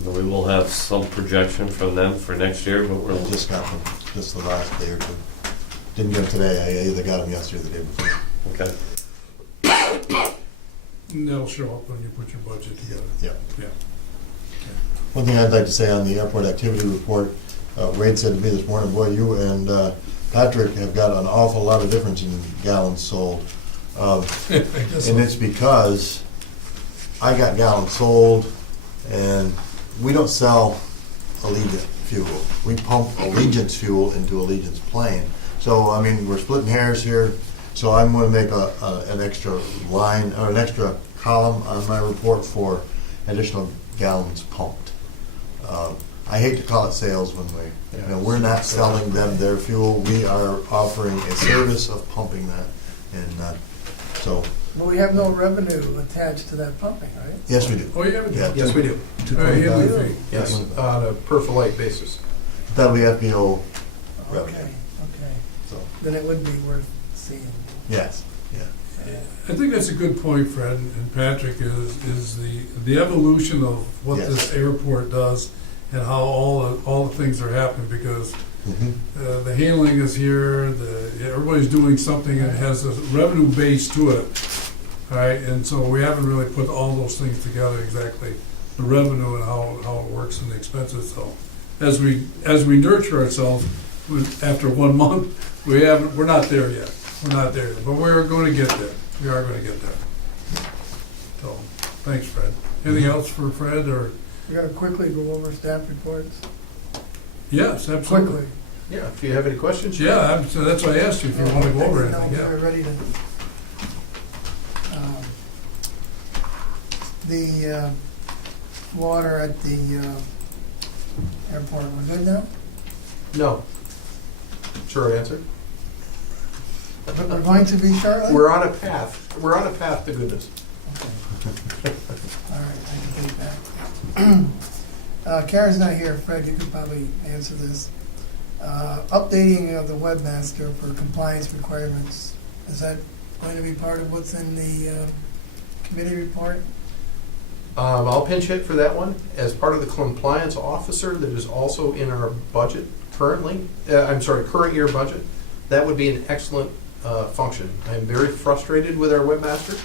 We will have some projection from them for next year, but I just got them just the last day or two. Didn't get them today. I either got them yesterday or the day before. okay. And they'll show up when you put your budget together. Yeah. Yeah. One thing I'd like to say on the airport activity report, Wade said to me this morning, boy, you and Patrick have got an awful lot of difference in gallons sold. And it's because I got gallons sold, and we don't sell Allegiant fuel. We pump Allegiance fuel into Allegiance plane. So, I mean, we're splitting hairs here. So I'm going to make an extra line, or an extra column on my report for additional gallons pumped. I hate to call it sales when we're not selling them their fuel. We are offering a service of pumping that. And so. But we have no revenue attached to that pumping, right? Yes, we do. Oh, you have it? Yeah. Yes, we do. Handling fee. Yes, on a per flight basis. That'll be FBO revenue. Okay. So, Then it would be worth seeing. yes, yeah. I think that's a good point, Fred and Patrick, is the evolution of what Yes. this airport does and how all the things are happening, because Mm-hmm. the handling is here, everybody's doing something and has a revenue base to it, all right? And so we haven't really put all those things together exactly, the revenue and how it works and the expenses. So as we nurture ourselves, after 1 month, we're not there yet. We're not there, but we're going to get there. We are going to get there. So, thanks, Fred. Anything else for Fred, or? We're gonna quickly go over staff reports. Yes, absolutely. Quickly. Yeah, if you have any questions. Yeah, so that's why I asked you if you want to go over No, anything, yeah. we're ready to. The water at the airport, we're good now? No. Short answer. But we're going to be shortly? We're on a path. We're on a path to goodness. Okay. All right, I can take that. Karen's not here. Fred, you could probably answer this. Updating of the webmaster for compliance requirements, is that going to be part of what's in the committee report? I'll pinch hit for that one. As part of the compliance officer that is also in our budget currently, current year budget, that would be an excellent function. I'm very frustrated with our webmaster,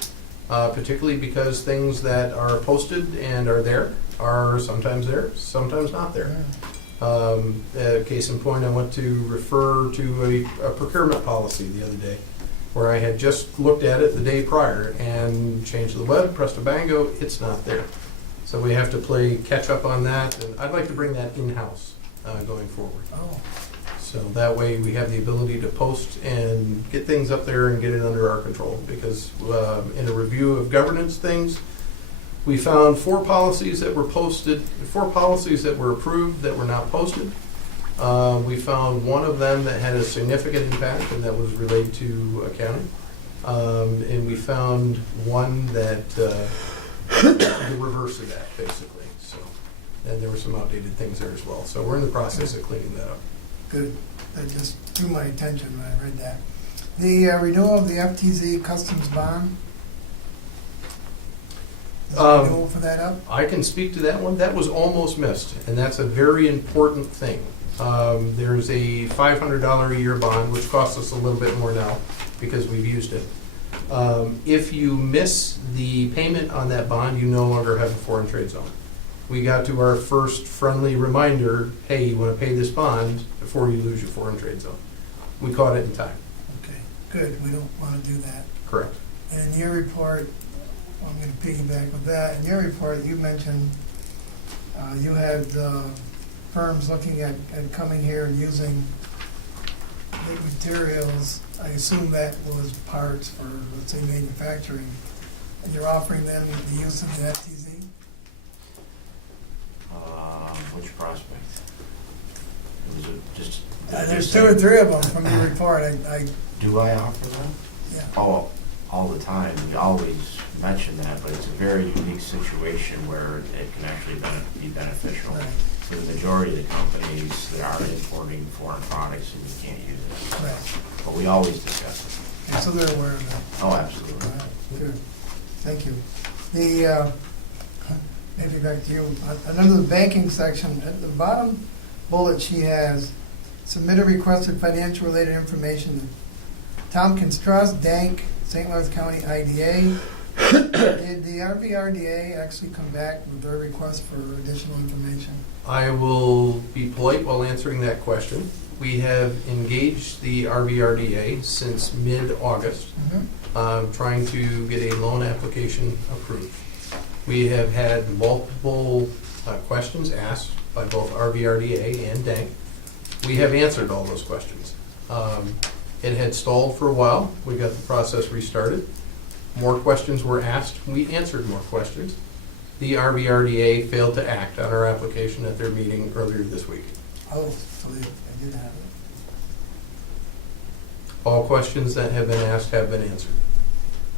particularly because things that are posted and are there are sometimes there, sometimes not there. Case in point, I went to refer to a procurement policy the other day, where I had just looked at it the day prior and changed the web, pressed a bango, it's not there. So we have to play catch up on that, and I'd like to bring that in-house. going forward. Oh, So that way we have the ability to post and get things up there and get it under our control. Because in a review of governance things, we found 4 policies that were posted, 4 policies that were approved that were not posted. We found one of them that had a significant impact, and that was related to accounting. And we found one that the reverse of that, basically. So, and there were some outdated things there as well. So we're in the process of cleaning that up. good. That just drew my attention when I read that. The renewal of the FTZ Customs Bond. Is the renewal for that up? I can speak to that one. That was almost missed, and that's a very important thing. There's a $500 a year bond, which costs us a little bit more now because we've used it. If you miss the payment on that bond, you no longer have a foreign trade zone. We got to our first friendly reminder, hey, you want to pay this bond before you lose your foreign trade zone. We caught it in time. Okay, good. We don't want to do that. Correct. And in your report, I'm going to piggyback with that. In your report, you mentioned you had firms looking at coming here and using big materials. I assume that was parts for, let's say, manufacturing. And you're offering them the use of the FTZ? Which prospect? Was it just? There's 2 or 3 of them from your report. Do I offer them? Yeah. Oh, all the time. We always mention that, but it's a very unique situation where it can actually be beneficial. Right. For the majority of the companies that are importing foreign products, and you can't use it. Right. But we always discuss it. Okay, so they're aware of that. Oh, absolutely. All right, good. Thank you. The, maybe back to you. Under the banking section, at the bottom bullet, she has submitted requested financial related information to Tompkins Trust, Dank, St. Lawrence County IDA. Did the RVRDA actually come back with their request for additional information? I will be polite while answering that question. We have engaged the RVRDA since mid-August, trying to get a loan application approved. We have had multiple questions asked by both RVRDA and DANK. We have answered all those questions. It had stalled for a while. We got the process restarted. More questions were asked. We answered more questions. The RVRDA failed to act on our application at their meeting earlier this week. Oh, so they did have it. All questions that have been asked have been answered.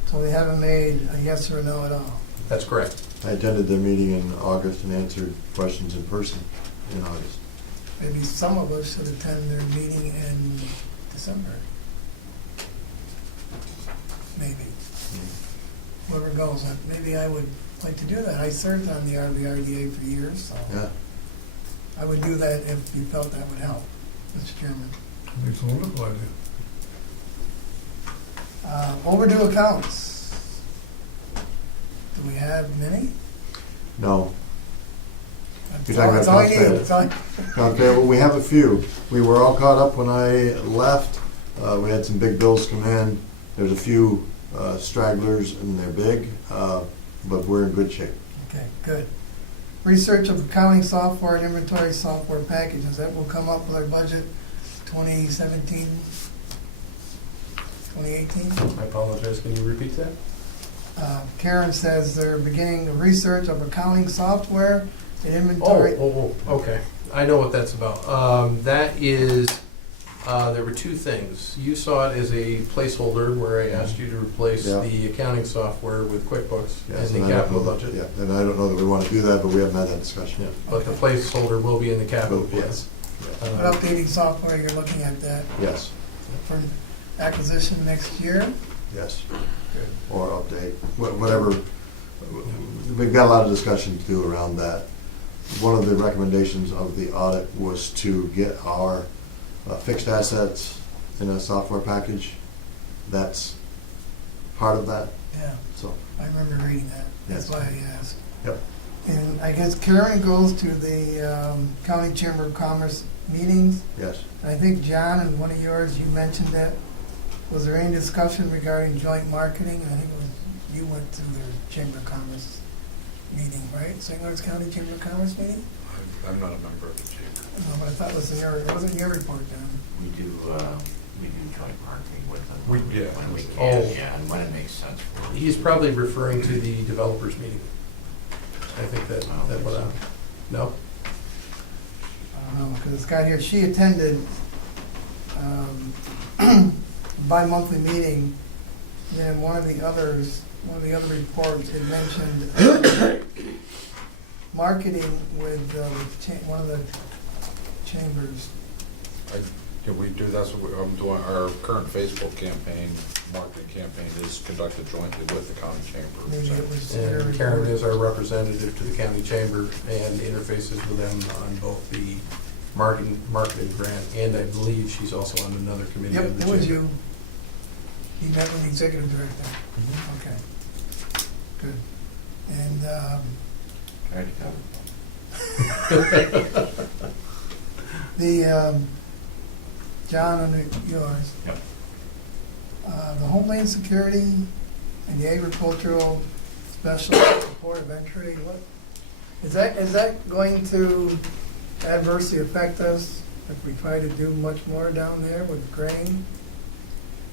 So they haven't made a yes or a no at all? That's correct. I attended their meeting in August and answered questions in person in August. Maybe some of us should attend their meeting in December. Maybe. Whoever goes, maybe I would like to do that. I served on the RVRDA for years, so Yeah. I would do that if you felt that would help, Mr. Chairman. Makes a wonderful idea. Overdue accounts. Do we have many? No. That's all I need. That's all I- Okay, well, we have a few. We were all caught up when I left. We had some big bills come in. There's a few stragglers, and they're big, but we're in good shape. Okay, good. Research of accounting software and inventory software packages. That will come up with our budget 2017, 2018. I apologize. Can you repeat that? Karen says they're beginning the research of accounting software and inventory. Okay. I know what that's about. That is, there were 2 things. You saw it as a placeholder where I asked you to replace Yeah. the accounting software with QuickBooks Yes, and and the I don't capital know- budget. Yeah, and I don't know that we want to do that, but we haven't had that discussion. Yeah, but the Okay. placeholder will be in the capital. Yes. But updating software, you're looking at that Yes, for acquisition next year? yes. Good. Or update, whatever. We've got a lot of discussion to do around that. One of the recommendations of the audit was to get our fixed assets in a software package. That's part of that, Yeah, so. I remember reading that. That's Yes. why I asked. Yep. And I guess Karen goes to the County Chamber of Commerce meetings. Yes. And I think, John, in one of yours, you mentioned that. Was there any discussion regarding joint marketing? I think it was, you went to their Chamber of Commerce meeting, right? St. Lawrence County Chamber of Commerce meeting? I'm not a member of the chamber. No, but I thought it was in your, it wasn't your report, John. We do joint marketing with them. Yeah. When we can, Oh. yeah, and when it makes sense for us. He's probably referring to the developers meeting. I think that went out. No? Because it's got here, she attended bi-monthly meeting, and then one of the other reports, it mentioned marketing with one of the chambers. Can we do, that's what I'm doing, our current Facebook campaign, marketing campaign is conducted jointly with the county chamber. Maybe it was their And Karen report. is our representative to the county chamber and interfaces with them on both the marketing grant, and I believe she's also on another committee Yep, of the it chamber. was you. He met with the executive director. Mhm. Okay, good. And Already covered. the, John, under yours. Yep. The Homeland Security and the Agricultural Special Port of Entry, what, is that going to adversely affect us if we try to do much more down there with grain?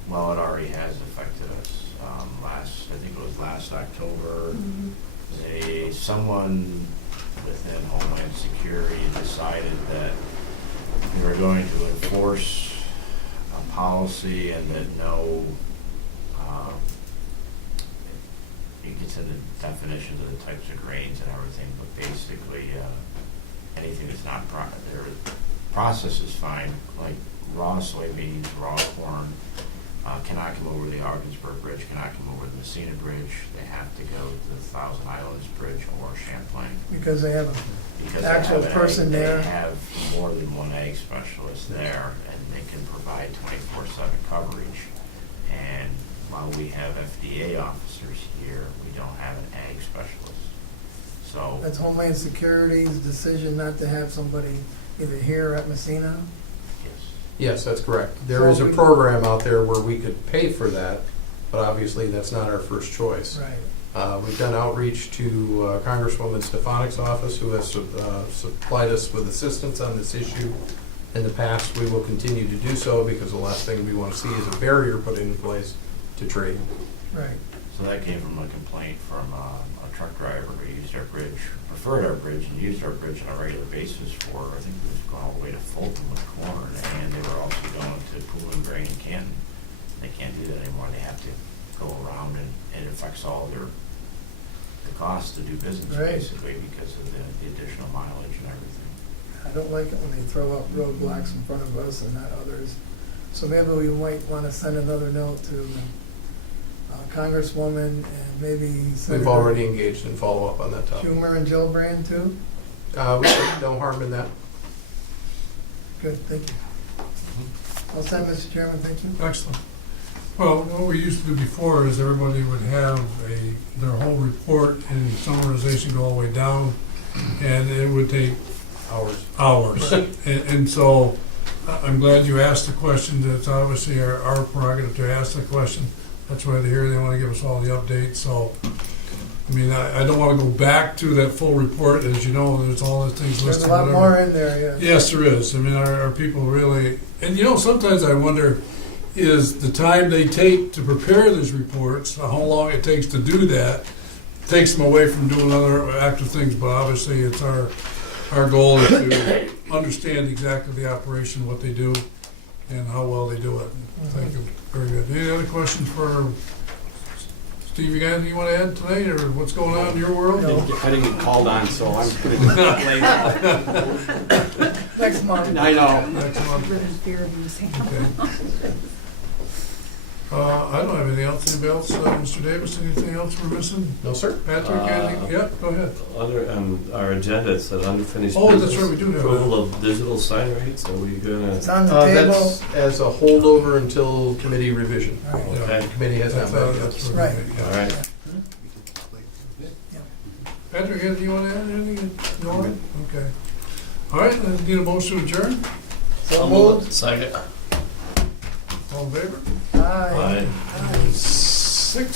Well, it already has affected us. I think it was last October, someone within Homeland Security decided that we were going to enforce a policy and that no, it gets into definitions of the types of grains and everything, but basically, anything that's not their process is fine, like raw soybeans, raw corn, cannot come over the Ogdensburg Bridge, cannot come over the Messina Bridge. They have to go to the Thousand Islands Bridge or Champlain. Because they have Because an actual they have person there. They have more than one ag specialist there, and they can provide 24/7 coverage. And while we have FDA officers here, we don't have an ag specialist. So That's Homeland Security's decision not to have somebody either here or at Messina? yes. Yes, that's correct. There is a program out there where we could pay for that, but obviously that's not our first choice. Right. We've done outreach to Congresswoman Stefanik's office, who has supplied us with assistance on this issue in the past. We will continue to do so because the last thing we want to see is a barrier put into place to trade. Right. So that came from a complaint from a truck driver who used our bridge, preferred our bridge, and used our bridge on a regular basis for, I think it was going all the way to Fulton with corn, and they were also going to Poole and Grain in Canton. They can't do that anymore. They have to go around, and it affects all the cost to do business, Right. basically, because of the additional mileage and everything. I don't like it when they throw up roadblocks in front of us and not others. So maybe we might want to send another note to Congresswoman and maybe Senator We've already engaged in follow-up on that topic. Schumer and Gillibrand too. We see no harm in that. Good, thank you. All set, Mr. Chairman, thank you. Excellent. Well, what we used to do before is everybody would have their whole report in summarization go all the way down, and it would take hours. And so I'm glad you asked the question. It's obviously our prerogative to ask the question. That's why they're here. They want to give us all the updates. So, I mean, I don't want to go back to that full report. As you know, there's all the things There's listed. a lot whatever. more in there, yeah. Yes, there is. I mean, our people really, and you know, sometimes I wonder, is the time they take to prepare these reports, how long it takes to do that, takes them away from doing other active things, but obviously it's our goal is to understand exactly the operation, what they do, and how well they do it. Thank you. Very good. Any other questions for Steve? You got anything you want to add tonight, or what's going on in your world? I didn't get called on, so I'm pretty late. Next month. I know. Next month. Okay. I don't have anything else. Anybody else? Mr. Davis, anything else we're missing? No, sir. Patrick, anything? Yeah, go ahead. Under our agenda, it said unfinished Oh, business. that's right, we do have that. Approval of digital sign rates, are we gonna? It's on the table. That's as a holdover until committee revision. All right. Okay, The committee has not met yet. That's Right. yeah. all right. Patrick, anything you want to add? Anything? No? Okay. All right, then need a motion to adjourn? So moved. Second. All in favor? Aye. Aye. 6